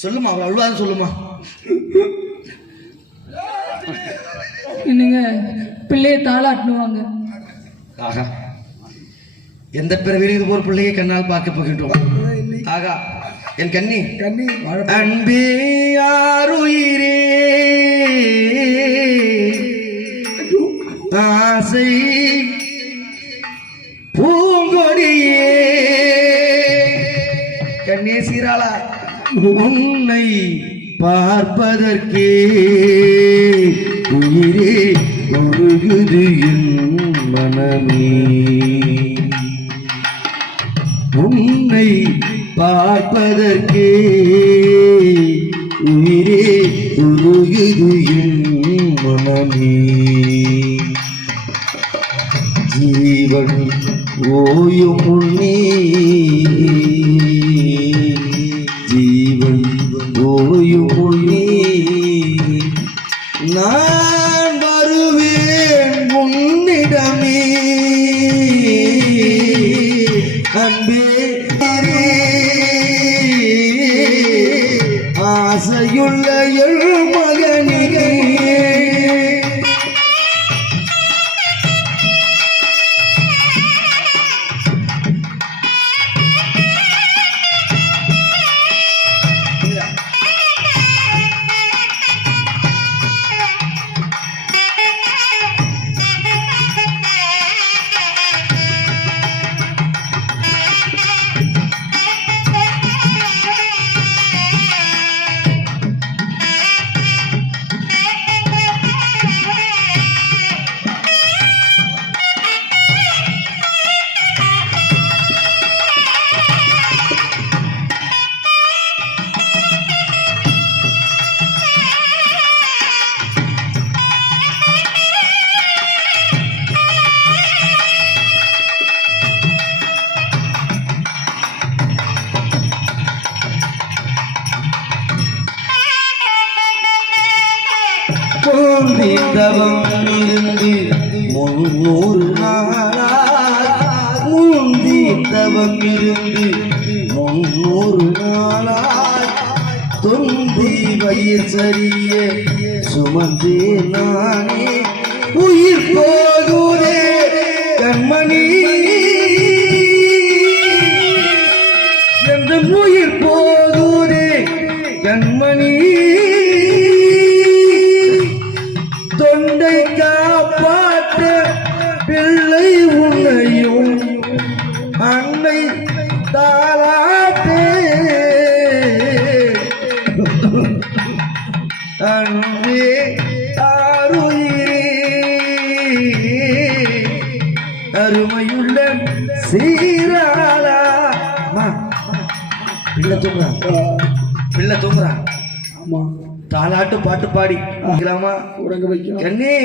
சொல்லுமா, அவள் அழுவாது சொல்லுமா. என்னங்க பிள்ளைய தாளாட்டுவாங்க. ஆகா எந்த பிறவிலும் இது ஒரு பிள்ளையை கண்ணால் பார்க்க போகின்றோம். ஆகா என் கண்ணி கண்ணி அன்பே ஆருயிரே ஆசை பூங்கொடியே கண்ணே சீராளா உன்னை பார்ப்பதற்கே உயிரே ஒழுகுது என் மனமே. உன்னை பார்ப்பதற்கே உயிரே ஒழுகுது என் மனமே. ஜீவன் ஓயும் முன்னே ஜீவன் ஓயும் முன்னே நான் வருவேன் உன்னிடமே. அன்பே ஆசையுள்ள எழு மகனே தவம் இருந்து 300 நாளாய் முந்தி தவம் இருந்து 300 நாளாய் தொந்தி வயிறு சரிய சுமந்தே நானே உயிர் போகுதே கண்மணி என்ற உயிர் போகுதே கண்மணி. தொண்டை காப்பாற்ற பிள்ளை உன்னையும் அன்னை தாளாட்டே அன்பே ஆருயிரே அருமையுள்ள சீராளா. பிள்ளை தூங்குறா ஆமா தாலாட்டு பாட்டு பாடி உறங்க வைக்கணும். கண்ணே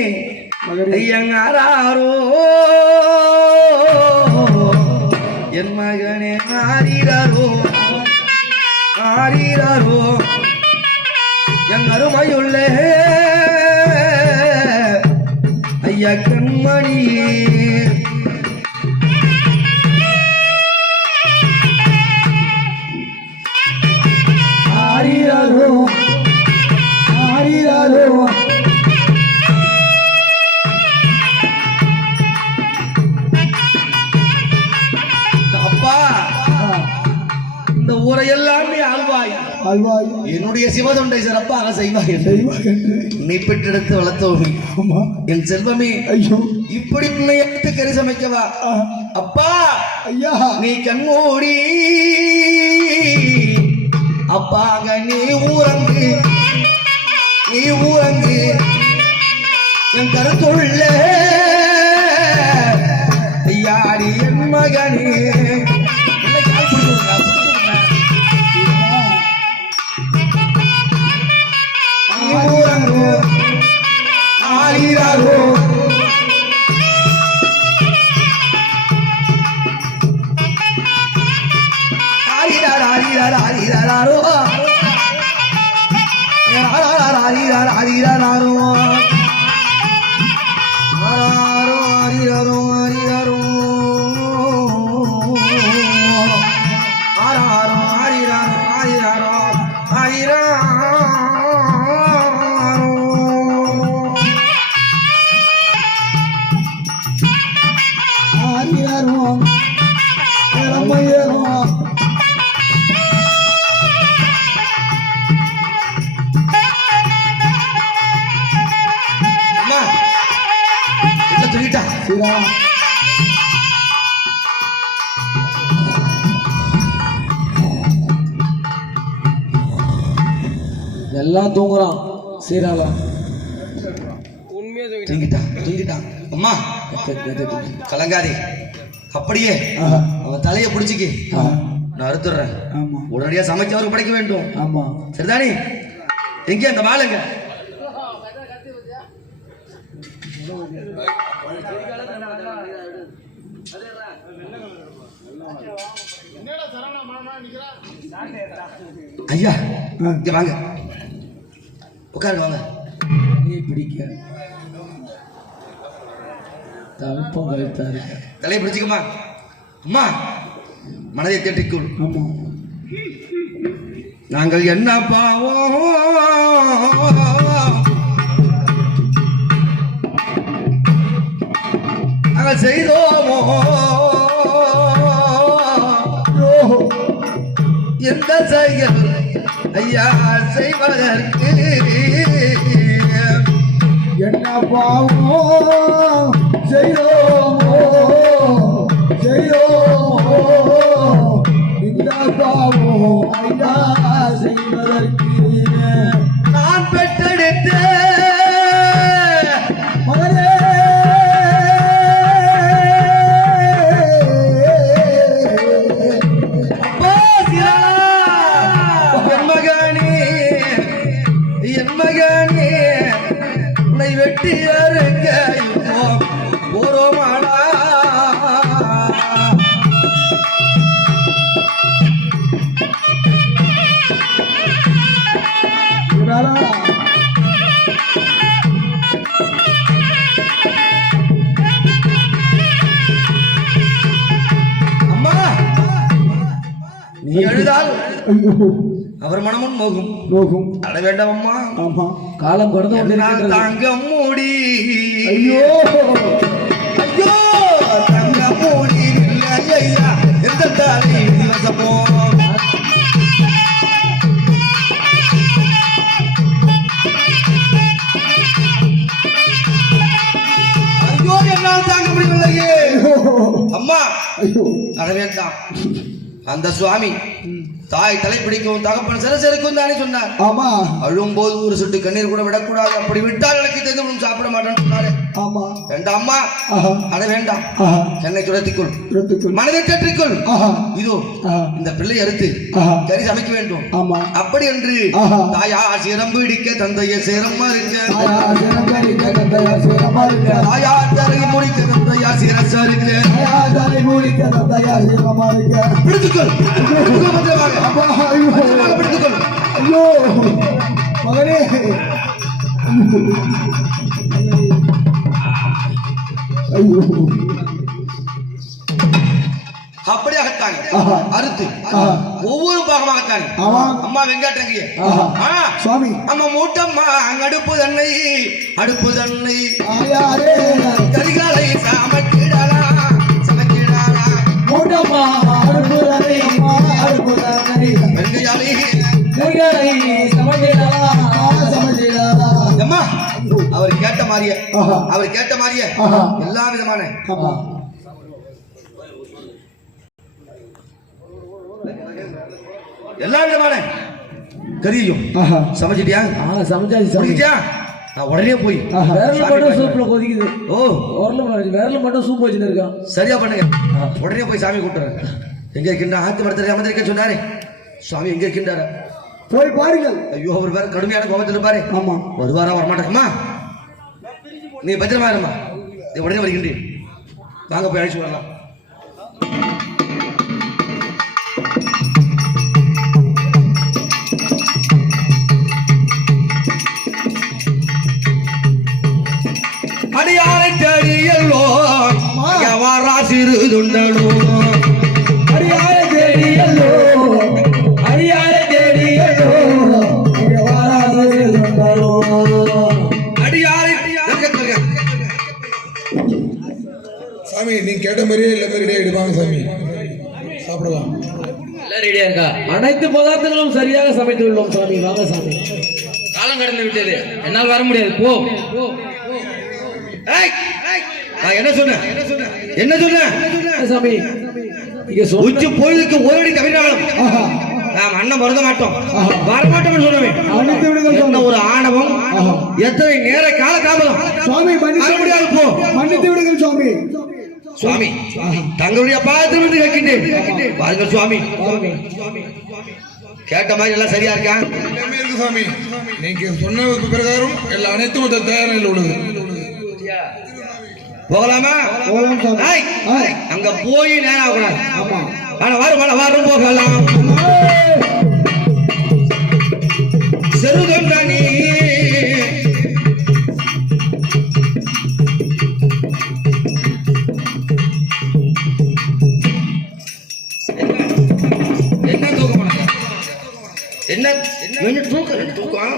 ஐயங்காரோ என் மகனே ஆரீராரோ ஆரீராரோ என் அருமையுள்ள ஐயா கண்மணியே ஆரீராரோ ஆரீராரோ. அப்பா இந்த ஊரையெல்லாம் நீ ஆழ்வாய் அல்வாய் என்னுடைய சிவதொண்டை சிறப்பாக செய்வாய் என்று நீ பெற்றெடுத்து வளர்த்தோம். ஆமா என் செல்வமே ஐயோ இப்படி உன்னை எடுத்து கறி சமைக்கவா அப்பா ஐயா நீ கண்மூடி அப்பாங்க நீ ஊரங்கு என் கருத்துள்ள ஐயாடி என் மகனே ஊரங்கு ஆயிராரோ ஆரிராரோ எல்லாம் தூங்குறான் சீராளா தூங்கிட்டான் அம்மா கலங்காதே அப்படியே அவன் தலையை பிடிச்சிக்கு நான் அறுத்துடுறேன் உடனடியா சமைச்சவருக்கு படைக்க வேண்டும் ஆமா சரிதானே எங்கே அந்த வாளுங்க ஐயா இங்க வாங்க உட்காருங்க வாங்க நீ பிடிக்க தவிப்பம் கழுத்தா இருக்க தலையை பிடிச்சிக்குமா அம்மா மனதை தேட்டிக்குள் ஆமா நாங்கள் என்ன பாவோம் நாங்கள் செய்தோமோ எந்த செயல் ஐயா செய்வதற்கு என்ன பாவம் செய்தோமோ இந்த பாவம் ஐயா செய்வதற்கு நான் பெற்றெடுத்த மகனே என் மகனே உன்னை வெட்டி அறுக்க ஓரோமாடா அம்மா நீ எழுதால் அவர் மனமும் நோகும் அட வேண்டாம் அம்மா ஆமா காலம் கடந்து என்னால் கொண்டிருக்கின்றது. தாங்க மூடி ஐயோ ஐயோ தங்க மூடி இல்லை ஐயா எந்த தாலி வசப்போ ஐயோ என்னால் தாங்க முடியவில்லையே அம்மா ஐயோ அட வேண்டாம் அந்த சுவாமி தாய் தலை பிடிக்கும் தகப்பன் சிறசிருக்கும் தானே சொன்னார் ஆமா அழும்போது ஒரு சொட்டு கண்ணீர் கூட விடக்கூடாது அப்படி விட்டால் எனக்கு தெரிந்து சாப்பிட மாட்டேன்னு சொன்னாரு ஆமா வேண்டாம் அம்மா ஆஹா அட வேண்டாம் ஆஹா என்னை துரத்திக்கொள் எடுத்துக்கொள் மனதை கற்றிக்கொள் ஆஹா இதோ ஆஹா இந்த பிள்ளை அறுத்து ஆஹா கறி சமைக்க வேண்டும் ஆமா அப்படி என்று ஆஹா. தாயா சிரம் பிடிக்க தந்தைய சிரமா இருக்க ஆயா சிறந்தரிக்க தந்தையா சிறமா இருக்க தாயா தலை முடிக்க தந்தையா சிரசா இருக்க ஆயா தலை மூடிக்க தந்தையா சிறமா இருக்க பிடித்துக்கொள் சுகபத்திரமாக. அப்பா ஐயோ பத்திரமாக பிடித்துக்கொள் ஐயோ மகனே ஐயோ அப்படியாகத்தாங்க ஆஹா. அறுத்து ஆஹா. ஒவ்வொரு பாகமாகத்தாங்க ஆமா. அம்மா வெங்காட்டங்க ஆஹா. சுவாமி அம்மா மூட்டம்மா அடுப்பு தன்னை ஆயாரே கரிகாலை சமைக்கிடாளா மூட்டம்மா அடுப்புதனை அம்மா அடுப்புதனை வெங்கையாளி கைகளை சமஜிடா சமஜிடா அம்மா அவர் கேட்ட மாதிரியே ஆஹா. அவர் கேட்ட மாதிரியே ஆஹா. எல்லா விதமான ஆமா கறியும் ஆஹா சமைச்சிட்டியா சமைச்சாச்சு சமைச்சு முடிஞ்சா நான் உடனே போய் ஆஹா விரல் மட்டும் சூப்ல கொதிக்குது ஓ விரல் மட்டும் சூப் வச்சுன்னு இருக்கான் சரியா பண்ணுங்க உடனே போய் சாமி கூப்பிட்டுறேன் எங்க இருக்கின்ற ஆத்து மரத்தில் அமர்ந்திருக்க சொன்னாரே சுவாமி எங்க இருக்கின்றாரு போய் பாருங்கள் ஐயோ அவர் வேற கடுமையான கோபத்தில் இருப்பாரு ஆமா வருவாரா வரமாட்டேங்கம்மா நீ பத்திரமா இருமா உடனே வருகின்றேன் வாங்க போய் அழைச்சு வரலாம் செல்லுண்டனோ அடியார தேடியல்லோ அடியார தேடியல்லோ இங்க வாராத செல்லுண்டனோ அடியாரை சாமி நீங்க கேட்ட மாதிரியே எல்லாமே ரெடியா எடுப்பாங்க சாமி சாப்பிடலாம் எல்லாம் ரெடியா இருக்கா? அனைத்து பதார்த்தங்களும் சரியாக சமைத்து உள்ளோம் சாமி. வாங்க சாமி. காலம் கடந்து விட்டது, என்னால் வர முடியாது. போ. ஏய், நான் என்ன சொன்னேன் என்ன சொன்னேன் சாமி இங்க உச்சி பொழுதுக்கு ஒரு அடி தவிராலும் நாம் அண்ணன் வருத மாட்டோம் வரமாட்டோம்னு சொன்னவேன். அனைத்து விடுங்கள் என்ன ஒரு ஆணவம், எத்தனை நேர கால தாமதம். சுவாமி வர முடியாது. போ. மன்னித்து விடுங்கள் சுவாமி. சுவாமி தங்களுடைய பாத்திரம் கேட்கின்றேன். பாருங்கள் சுவாமி, கேட்ட மாதிரி எல்லாம் சரியா இருக்கா? எல்லாமே இருக்கு சாமி. நீங்க சொன்ன பிரகாரம் எல்லா அனைத்தும் தயார் நிலையில் உள்ளது. போகலாமா? போகலாம் சாமி. ஏய், அங்க போய் நேரம் ஆகக்கூடாது. ஆமா வரும் போகலாம். செருகண்டானி என்ன தூக்கம் என்ன தூக்கம்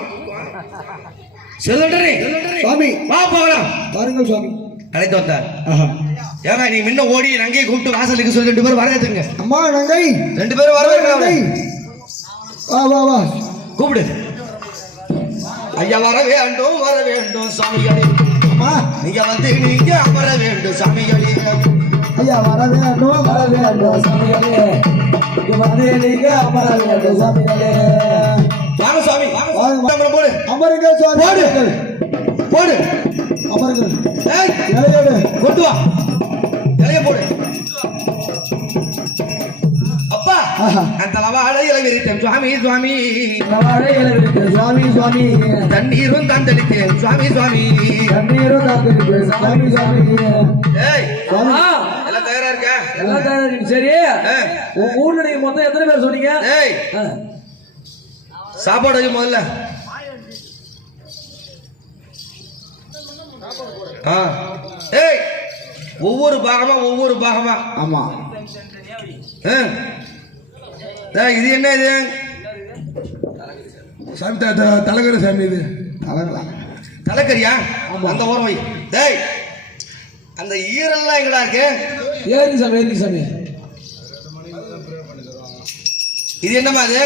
செல்லுண்டனே சுவாமி வா போகலாம். பாருங்கள் சுவாமி. அழைத்து வந்தார். ஏங்க நீ முன்ன ஓடி நங்கையை கூப்பிட்டு வாசலுக்கு சொல்லி 2 பேரும் வரவேற்றுங்க. அம்மா நங்கை 2 பேரும் வரவேற்க. வா வா வா கூப்பிடு. ஐயா வர வேண்டும் சாமிகளே. அம்மா நீங்க வந்து நீங்க அமர வேண்டும் சாமிகளே. ஐயா வர வேண்டும் சாமிகளே. இங்க வந்து நீங்க அமர வேண்டும் சாமிகளே. வாங்க சாமி, வாங்க. போடு அமருங்க சுவாமி. போடு. அமருங்கள். ஏய், இலையோடு கொண்டு வா, இலைய போடு. அப்பா அந்த லவாடை இலை விரித்தேன் சுவாமி சுவாமி. வாழை இலைவிட்டு சுவாமி சுவாமி. தண்ணீரும் தந்தளித்தேன் சுவாமி சுவாமி. தண்ணீரும் தாக்கிட்டு சுவாமி சுவாமி. ஏய், சுவாமி எல்லாம் தயாரா இருக்க? எல்லாம் தயாரா இருக்கு. சரி, உங்க ஊர்ல நீங்க மொத்தம் எத்தனை பேர் சொன்னீங்க? ஏய், சாப்பாடு வை முதல்ல. ஏய், ஒவ்வொரு பாகமா. ஆமா. இது என்ன இது? சாமி தலைகரை சாமி இது அழகலாம். தலைக்கறியா? அந்த ஓரம் வை. டேய், அந்த ஈரெல்லாம் எங்கடா இருக்கு? ஏறிங்க சாமி. இது என்னமா இது?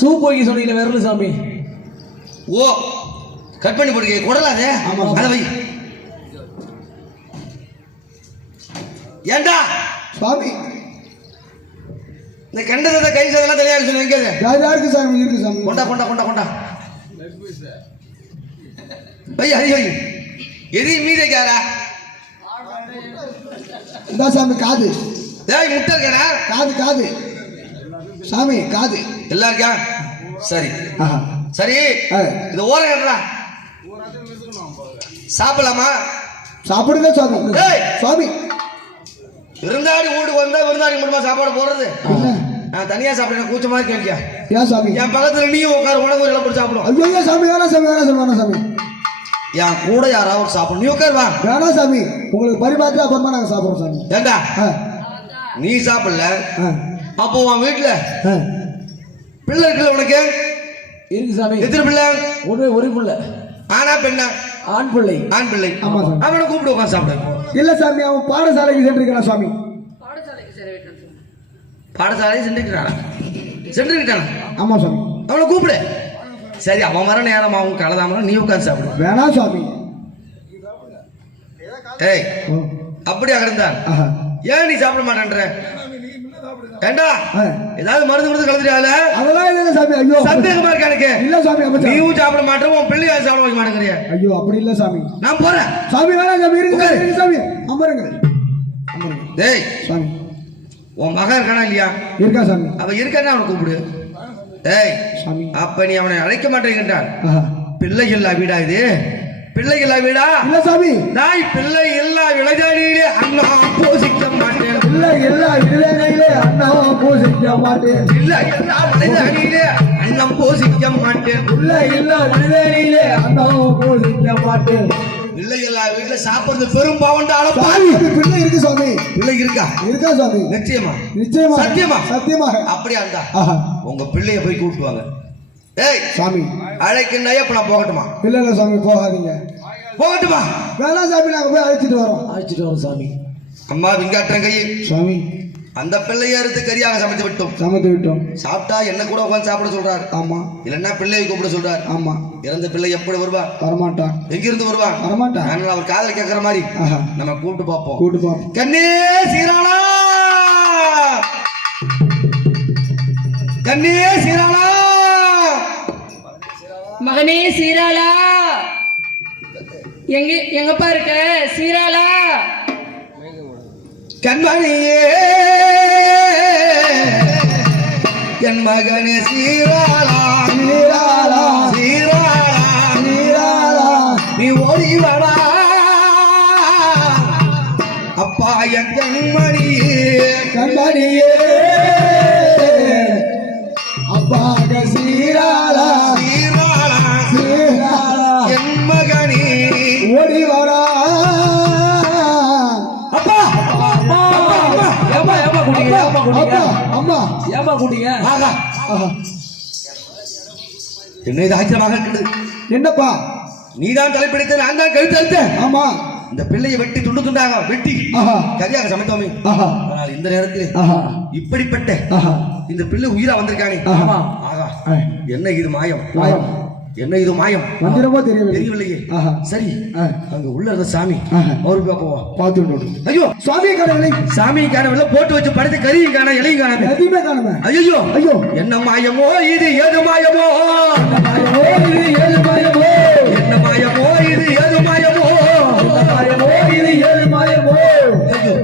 சூப் வைக்க சொன்னீங்க விரல் சாமி. ஓ, கட் பண்ணி போடுங்க. குடலாதே. அதை வை. ஏண்டா சுவாமி இந்த கண்டதை கை சதெல்லாம் தெரியாது சொல்லி வைக்காது. யாருக்கு சாமி இருக்கு சாமி. கொண்டா வை. வை. எது மீதேக்காரா? இந்த சாமி காது. டேய், முட்டை இருக்காடா? காது சாமி காது எல்லாம் இருக்கா? சரி சரி. இது ஓரம் கட்டுறா. சாப்பிடலாமா? சாப்பிடுங்க சுவாமி. டேய், சுவாமி விருந்தாடி வீட்டுக்கு வந்தா விருந்தாடி மூலமா சாப்பாடு போடுறது. நான் தனியா சாப்பிடுறேன், கூச்சமா கேட்கியா? ஏன் சாமி? என் பக்கத்துல நீயும் உட்காரு, உனக்கு ஒரு இடம் போட்டு சாப்பிடும். ஐயோ சாமி வேணாம் சாமி. என் கூட யாராவது சாப்பிடும். நீ உட்காரு வா. வேணாம் சாமி, உங்களுக்கு பரிமாற்றி அப்புறமா நாங்க சாப்பிடுறோம் சாமி. ஏண்டா நீ சாப்பிடல? அப்போ உன் வீட்டுல பிள்ளை இருக்குல்ல உனக்கு? இருக்கு சாமி. எத்தனை பிள்ளை? ஒரு பிள்ளை. ஆனா பெண்ணா? ஆண் பிள்ளை. ஆமா சாமி. அவனை கூப்பிட்டு உட்காந்து சாப்பிடு. இல்ல சாமி, அவன் பாடசாலைக்கு சென்றிருக்கிறான் சாமி. பாடசாலை சென்றுக்கிட்டானா? ஆமா சாமி. அவனை கூப்பிடு. சரி, அவன் வர நேரம் அவன் கலதாமலாம், நீ உட்காந்து சாப்பிடு. வேணாம் சாமி. ஏய், அப்படியா கிடந்தான்? ஏன் நீ சாப்பிட மாட்டேன்ற? ஏண்டா ஏதாவது மருந்து கொடுத்து கலந்துட்டால? அதெல்லாம் இல்ல சாமி. ஐயோ சந்தேகமா இருக்கா எனக்கு? இல்ல சாமி. நீயும் சாப்பிட மாட்டேன், உன் பிள்ளையா சாப்பிட வைக்க மாட்டேங்கிறிய? ஐயோ அப்படி இல்ல சாமி. நான் போறேன் சாமி. வேணாம் சாமி. இருக்கு சாமி. அமருங்க. டேய், சாமி உன் மகன் இருக்கானா இல்லையா? இருக்கா சாமி. அவன் இருக்கானா அவனை கூப்பிடு. டேய், சாமி அப்ப நீ அவனை அழைக்க மாட்டேங்கிறான். பிள்ளைகளா வீடா இது? பிள்ளைகளா வீடா? இல்ல சாமி. நாய் பிள்ளை எல்லா விளையாடிலே அண்ணா போசிக்க மாட்டேன். இல்ல எல்லா விளையாடிலே அண்ணா போசிக்க மாட்டேன். இல்ல எல்லா விளையாடிலே அண்ணன் போசிக்க மாட்டேன். இல்ல எல்லா விளையாடிலே அண்ணா போசிக்க மாட்டேன். பிள்ளை எல்லா வீட்டுல சாப்பிடுறது பெரும் பாவண்டாலும் சாமி அது பிள்ளை இருக்கு சாமி. பிள்ளை இருக்கா இருக்கா சாமி. நிச்சயமா நிச்சயமா. சத்தியமா சத்தியமாக. அப்படியா இருந்தா ஆஹா. உங்க பிள்ளைய போய் கூட்டுவாங்க. ஏய் சாமி அழைக்கின்றாயா இப்ப நான் போகட்டுமா? இல்ல இல்ல சாமி போகாதீங்க. போகட்டுமா? வேணாம் சாமி நாங்க போய் அழைச்சிட்டு வரோம் சாமி. அம்மா விங்காற்றம் கையை சாமி அந்த பிள்ளைய அறுத்து கரியாக சமைத்து விட்டோம். சமைத்து விட்டோம். சாப்பிட்டா என்ன கூட உட்காந்து சாப்பிட சொல்றாரு. ஆமா இல்லன்னா பிள்ளையை கூப்பிட சொல்றாரு. ஆமா. இறந்த பிள்ளை எப்படி வருவா? வரமாட்டா. எங்கிருந்து வருவா? வரமாட்டா. அதனால அவர் காதல கேட்கற மாதிரி ஆஹா. நம்ம கூப்பிட்டு பார்ப்போம். கூட்டு பாப்போம். கண்ணே சீராளா, கண்ணே சீராளா, மகனே சீராளா, எங்கப்பா இருக்க சீராளா? கண்மணியே என் மகனே சீராளா, சீராளா, சீராளா, சீராளா, நீ ஓடி வாடா அப்பா என் கண்மணியே, கண்மணியே அப்பாக சீராளா, சீராளா, சீராளா, என் மகனே ஓடி வரா. அப்பா அப்பா அம்மா ஏமா கூட்டிங்க? ஆகா ஆஹா. என்ன இது ஆச்சரியமாக இருக்குது. என்னப்பா? நீதான் தலைப்பிடித்த நான் தான் கழுத்து அழுத்தேன். ஆமா. இந்த பிள்ளையை வெட்டி துண்டு துண்டாக வெட்டி ஆஹா. கரியாக சமைத்தோமே. ஆஹா. ஆனால் இந்த நேரத்தில் ஆஹா. இப்படிப்பட்ட ஆஹா. இந்த பிள்ளை உயிரா வந்திருக்கானே. ஆமா. ஆகா ஆ. என்ன இது மாயம், மாயம். என்ன இது மாயம் மந்திரமோ தெரியவில்லை. தெரியவில்லையே. ஆஹா. சரி ஆ. அங்க உள்ள இருந்த சாமி ஆஹா. அவருக்கு போவோம். பார்த்து ஐயோ சுவாமி கடவுளை சாமியை காணவில்லை, போட்டு வச்சு படுத்து கறியும் காண இலையும் காணாம. எதுவுமே காணுமே. ஐயோ ஐயோ என்ன மாயமோ இது ஏது மாயமோ, இது ஏழு மாயமோ, என்ன மாயமோ இது ஏது மாயமோ, மாயமோ இது ஏழு மாயமோ. ஐயோ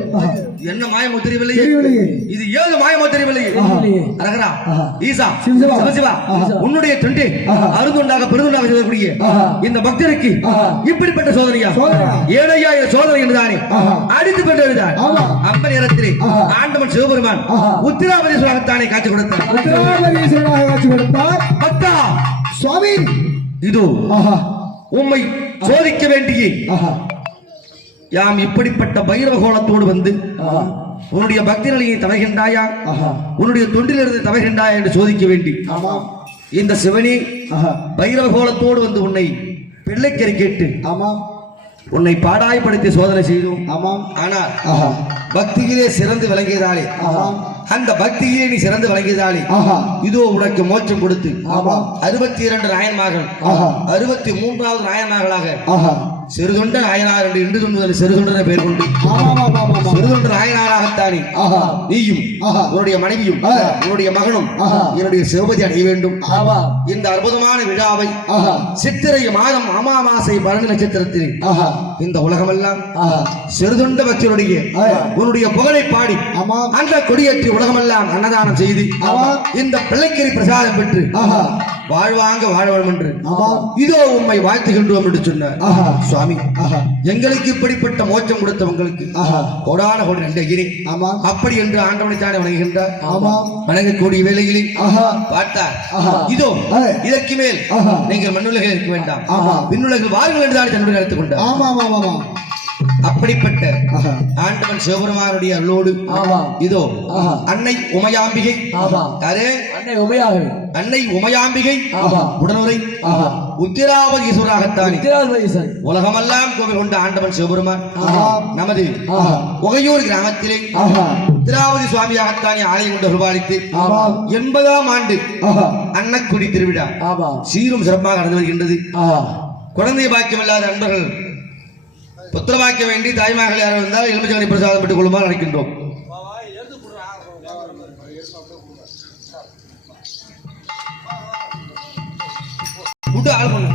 என்ன மாயமோ தெரியவில்லை. தெரியவில்லையே. இது ஏது மாயமோ தெரியவில்லை. ஆஹா. அரகரா ஆஹா. ஈசா சிவசிவா. சிவசிவா ஆஹா. உன்னுடைய தொண்டை ஆஹா. அருந்துண்டாக பெருந்துண்டாக செய்யக்கூடிய ஆஹா. இந்த பக்தருக்கு ஆஹா. இப்படிப்பட்ட சோதனையா? சோதனையா? ஏழையா சோதனை என்றுதானே ஆஹா. அடித்து பெற்று எழுதார். ஆமா. அப்ப நேரத்திலே ஆஹா. ஆண்டவன் சிவபெருமான் ஆஹா. உத்திராபதீஸ்வரத்தானே காட்சி கொடுத்தார். உத்திராபதீஸ்வரனாக காட்சி கொடுத்தார். பக்தா சுவாமி இதோ ஆஹா. உம்மை சோதிக்க வேண்டியே ஆஹா. யாம் இப்படிப்பட்ட பைரவ கோலத்தோடு வந்து ஆஹா. உன்னுடைய பக்தி நிலையை தவறுகின்றாயா, ஆஹா. உன்னுடைய தொண்டிலிருந்து தவறுகின்றாயா என்று சோதிக்க வேண்டி ஆமா. இந்த சிவனே ஆஹா. பைரவ கோலத்தோடு வந்து உன்னை பிள்ளைக்கறி கேட்டு ஆமா. உன்னை பாடாய்படுத்தி சோதனை செய்தோம். ஆமாம். ஆனால் ஆஹா. பக்தியிலே சிறந்து விளங்கியதாலே, ஆஹா. அந்த பக்தியிலே நீ சிறந்து விளங்கியதாலே ஆஹா. இதோ உனக்கு மோட்சம் கொடுத்து ஆமா. 62 நாயன்மார்கள் ஆஹா. 63வது நாயன்மார்களாக ஆஹா. சிறுதொண்ட நாயனார் என்று இன்று முதல் சிறுதொண்டன பெயர் கொண்டு ஆமாம். சிறுதொண்ட நாயனாராகத்தானே ஆஹா. நீயும் ஆஹா. உன்னுடைய மனைவியும் ஆஹா. உன்னுடைய மகனும் ஆஹா. என்னுடைய சிவபதி அடைய வேண்டும். ஆமா. இந்த அற்புதமான விழாவை ஆஹா. சித்திரை மாதம் அமாவாசை பரணி நட்சத்திரத்தில் ஆஹா. இந்த உலகமெல்லாம் ஆஹா. சிறுதொண்ட பக்தருடைய ஆஹா. உன்னுடைய புகழை பாடி ஆமாம். அந்த கொடியேற்றி உலகமெல்லாம் அன்னதானம் செய்து ஆமாம். இந்த பிள்ளைக்கறி பிரசாதம் பெற்று ஆஹா. வாழ்வாங்க வாழ வேண்டும் என்று ஆமாம். இதோ உம்மை வாழ்த்துகின்றோம் என்று சொன்னார். ஆஹா. சுவாமி ஆஹா. எங்களுக்கு இப்படிப்பட்ட மோட்சம் கொடுத்தவங்களுக்கு ஆஹா. கோடான கோடி நன்றி ஐயனே. ஆமாம். அப்படி என்று ஆண்டவனைத்தானே வணங்குகின்றார். ஆமாம். வணங்கக்கூடிய வேளைகளில் ஆஹா. பார்த்தார். ஆஹா. இதோ ஆ. இதற்கு மேல் ஆஹா. நீங்கள் மண்ணுலகில் இருக்க வேண்டாம், ஆமா. விண்ணுலகில் வாருங்கள் என்று தான் தன்னுடைய எடுத்துக் கொண்டார். ஆமாம். அப்படிப்பட்ட ஆஹா. ஆண்டவன் சிவபெருமானுடைய அருளோடு ஆமா. இதோ ஆஹா. அன்னை உமையாம்பிகை, ஆமா. யாரு? அன்னை உமையாக. அன்னை உமையாம்பிகை ஆஹா. உடனுரை ஆஹா. உத்திராபதீஸ்வராகத்தானே உத்திராபதீஸ்வரர். உலகமெல்லாம் கோவில் கொண்ட ஆண்டவன் சிவபெருமான் ஆஹா. நமது ஆஹா. உகையூர் கிராமத்திலே ஆஹா. உத்திராவதி சுவாமியாகத்தானே ஆலயம் கொண்டு அருள்பாலித்து ஆமாம். 80ஆம் ஆண்டு ஆஹா. அன்னக்குடி திருவிழா ஆமாம். சீரும் சிறப்பாக நடந்து வருகின்றது. ஆஹா. குழந்தை பாக்கியம் இல்லாத நண்பர்கள் புத்திர பாக்கியம் வேண்டி தாய்மார்கள் யாரும் இருந்தால் எலுமிச்சங்கனி பிரசாதம் பெற்றுக் கொள்ளுமாறு அழைக்கின்றோம். கூட்டு ஆள் பண்ணு.